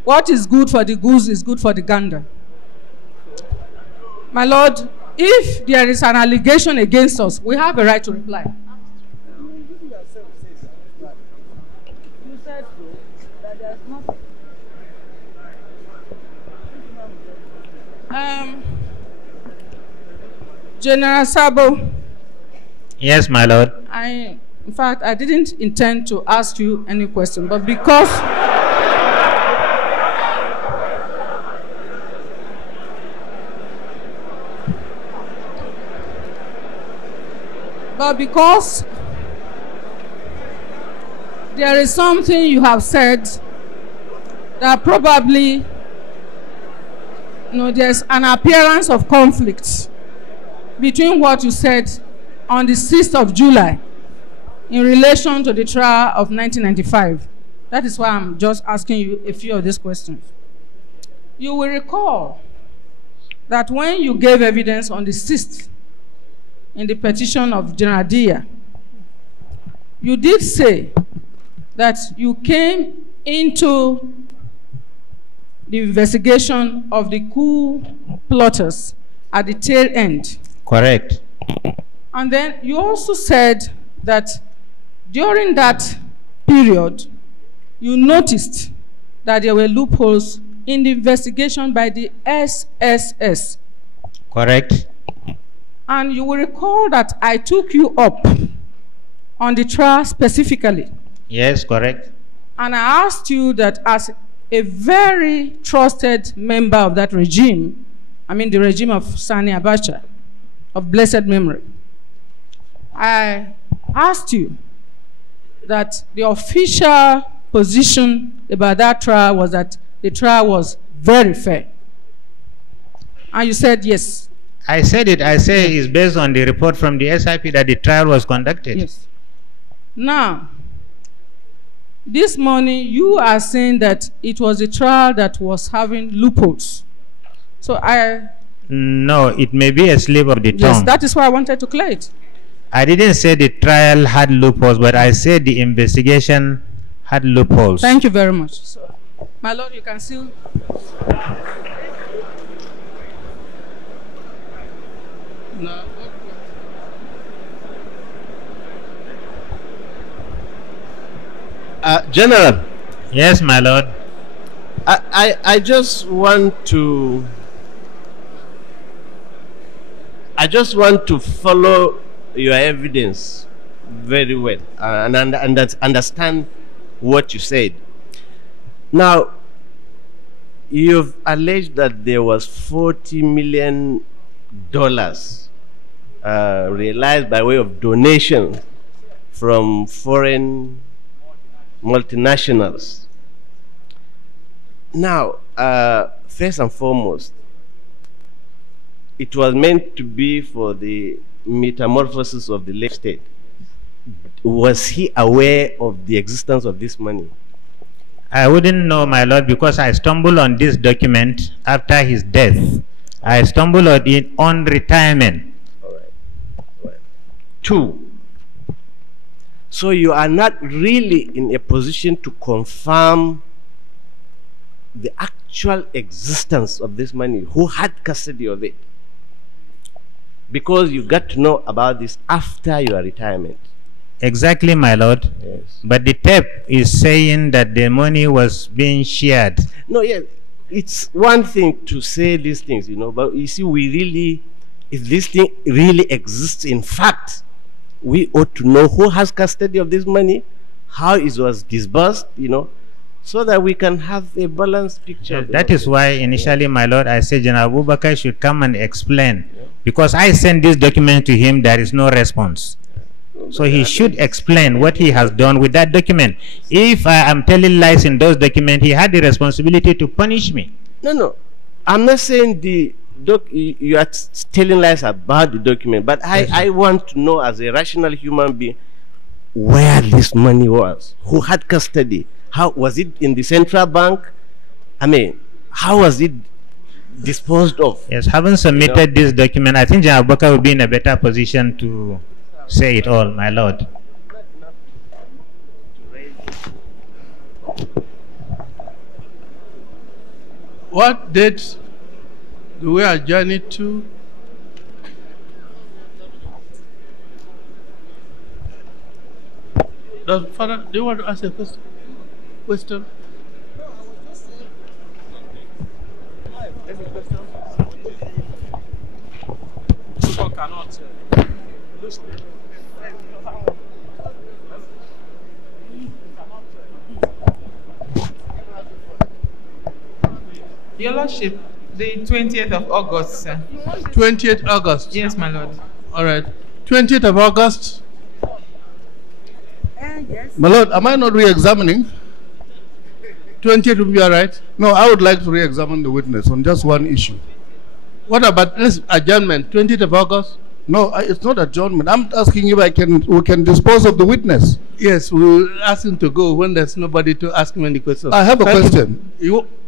what is good for the goose is good for the gander. My lord, if there is an allegation against us, we have a right to reply. You said so, that there's nothing. General Sabo. Yes, my lord. In fact, I didn't intend to ask you any question, but because there is something you have said that probably, there's an appearance of conflict between what you said on the 6th of July in relation to the trial of 1995. That is why I'm just asking you a few of these questions. You will recall that when you gave evidence on the 6th in the petition of General Dia, you did say that you came into the investigation of the coup plotters at the tail end. Correct. And then you also said that during that period, you noticed that there were loopholes in the investigation by the SSS. Correct. And you will recall that I took you up on the trial specifically. Yes, correct. And I asked you that as a very trusted member of that regime, I mean the regime of Sani Abacha, of blessed memory, I asked you that the official position about that trial was that the trial was very fair. And you said yes. I said it. I say it's based on the report from the SIP that the trial was conducted. Yes. Now, this morning you are saying that it was a trial that was having loopholes. So No, it may be a slip of the tongue. Yes, that is why I wanted to clear it. I didn't say the trial had loopholes, but I said the investigation had loopholes. Thank you very much. So, my lord, you can still. General. Yes, my lord. I just want to follow your evidence very well and understand what you said. Now, You've alleged that there was $40 million realized by way of donation from foreign multinationals. Now, first and foremost, it was meant to be for the metamorphosis of the Lake State. Was he aware of the existence of this money? I wouldn't know, my lord, because I stumbled on this document after his death. I stumbled on it on retirement. All right. All right. 2. So you are not really in a position to confirm the actual existence of this money. Who had custody of it? Because you got to know about this after your retirement. Exactly, my lord. Yes. But the tape is saying that the money was being shared. No, yeah, it's one thing to say these things, you know, but you see, we really, if this thing really exists in fact, we ought to know who has custody of this money, how it was disbursed, you know, so that we can have a balanced picture. That is why initially, my lord, I said General Abubakar should come and explain. Because I sent this document to him, there is no response. So he should explain what he has done with that document. If I am telling lies in those documents, he had the responsibility to punish me. No. I'm not saying you are telling lies about the document, but I want to know, as a rational human being, where this money was, who had custody, how was it in the central bank? I mean, how was it disposed of? Yes, having submitted this document, I think General Abubakar will be in a better position to say it all, my lord. What date do we adjourn it to? Father, do you want to ask a question? People cannot listen. Your Lordship, the 20th of August, sir. 20th August? Yes, my lord. All right. 20th of August? Yes. My lord, am I not re-examining? 20th will be all right? No, I would like to re-examine the witness on just one issue. What about this adjournment, 20th of August? No, it's not adjournment. I'm asking if we can dispose of the witness. Yes, we'll ask him to go when there's nobody to ask him any questions. I have a question.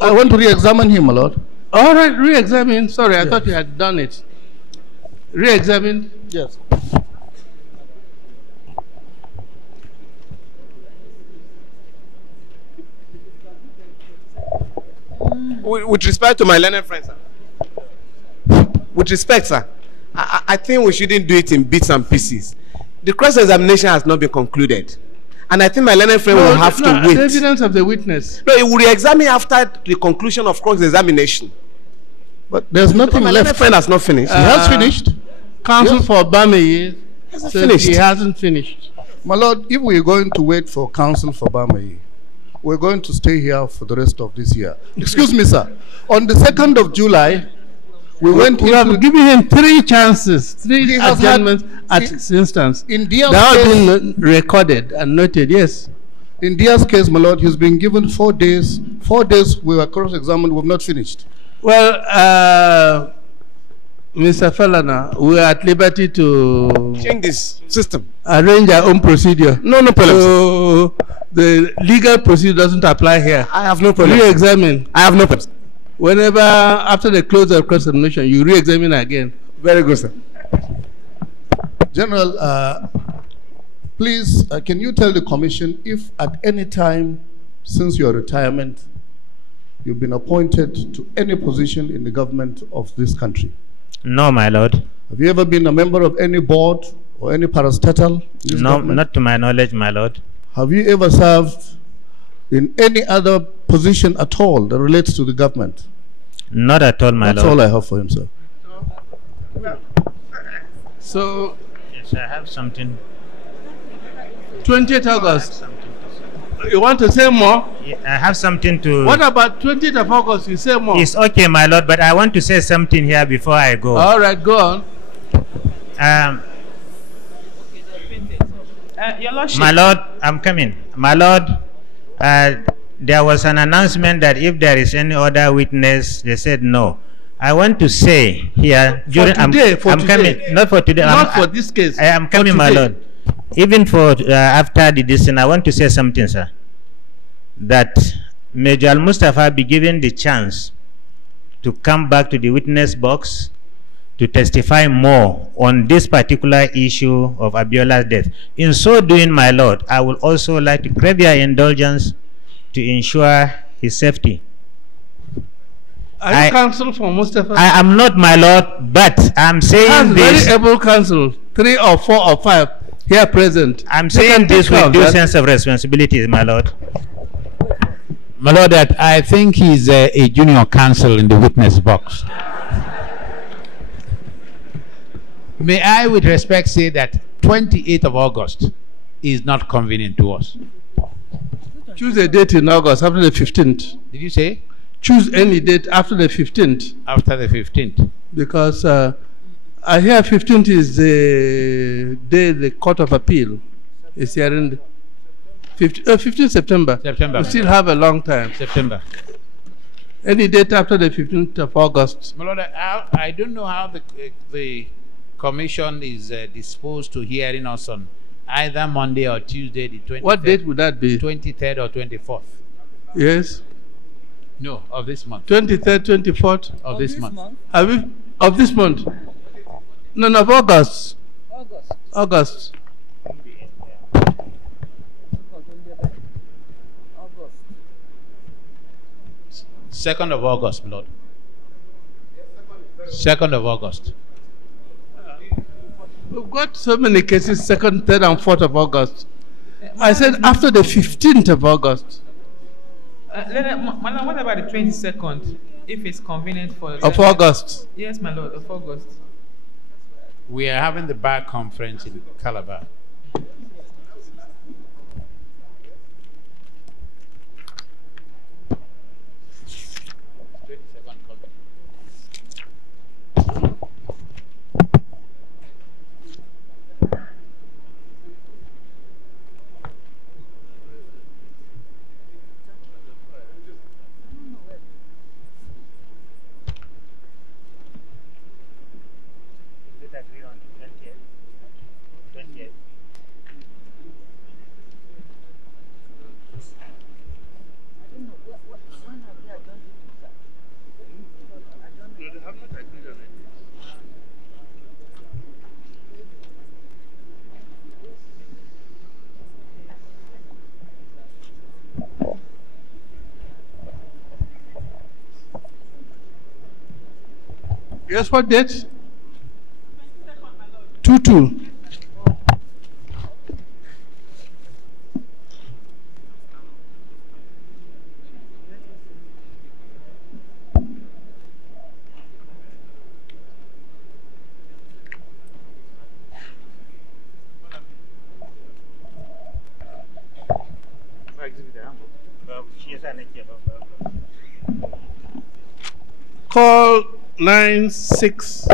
I want to re-examine him, my lord. All right, re-examine. Sorry, I thought you had done it. Re-examine? Yes. With respect to my learned friend, sir. With respect, sir, I think we shouldn't do it in bits and pieces. The cross-examination has not been concluded. And I think my learned friend will have to wait. The evidence of the witness. No, he will re-examine after the conclusion of cross-examination. But there's nothing my left. learned friend has not finished. He has finished. Counsel for Bamayi Hasn't says finished. he hasn't finished. My lord, if we're going to wait for counsel for Bamayi, we're going to stay here for the rest of this year. Excuse me, sir. On the 2nd of July, we have given him 3 chances, 3 adjournments at his instance. In Dia's that case, have been recorded and noted, yes. In Dia's case, my lord, he's been given 4 days. 4 days we were cross-examined, we've not finished. Well, Mr. Falana, we are at liberty to change this system, arrange our own procedure. No problem. So the legal procedure doesn't apply here. I have no problem. Re-examine. I have no problem. Whenever, after the close of cross-examination, you re-examine again. Very good, sir. General, please, can you tell the commission if at any time since your retirement, you've been appointed to any position in the government of this country? No, my lord. Have you ever been a member of any board or any parastatal? No, government? not to my knowledge, my lord. Have you ever served in any other position at all that relates to the government? Not at all, my That's lord. all I have for him, sir. So, yes, I have something. 20th August. You want to say more? I have something to... What about 20th of August? You say more. It's okay, my lord, but I want to say something here before I go. All right, go on. Your Lordship. My lord, I'm coming. My lord, there was an announcement that if there is any other witness, they said no. I want to say here, for today, I'm coming, not for today. Not for this case. I am coming, my lord. Even for after the decision, I want to say something, sir. That Major Al-Mustafa be given the chance to come back to the witness box to testify more on this particular issue of Abiola's death. In so doing, my lord, I would also like to crave your indulgence to ensure his safety. Are you counsel for Mustafa? I am not, my lord, but I'm saying this. Very able counsel, 3 or 4 or 5 here present. I'm saying this with due sense of responsibility, my lord. My lord, that I think he's a junior counsel in the witness box. May I, with respect, say that 28th of August is not convenient to us. Choose a date in August after the 15th. Did you say? Choose any date after the 15th. After the 15th. Because I hear 15th is the day the Court of Appeal is hearing. 15th September. September. We still have a long time. September. Any date after the 15th of August. My lord, I don't know how the commission is disposed to hearing us on either Monday or Tuesday, the 23rd. What date would that be? 23rd or 24th. Yes. No, of this month. 23rd, 24th? Of this month. Have we, of this month? No, of August. August. 2nd of August, my lord. 2nd of August. We've got so many cases, 2nd, 3rd, and 4th of August. I said after the 15th of August. What about the 22nd, if it's convenient for... Of August? Yes, my lord, of August. We are having the bar conference in Calabar. Yes, what date? 2/2. Call 96.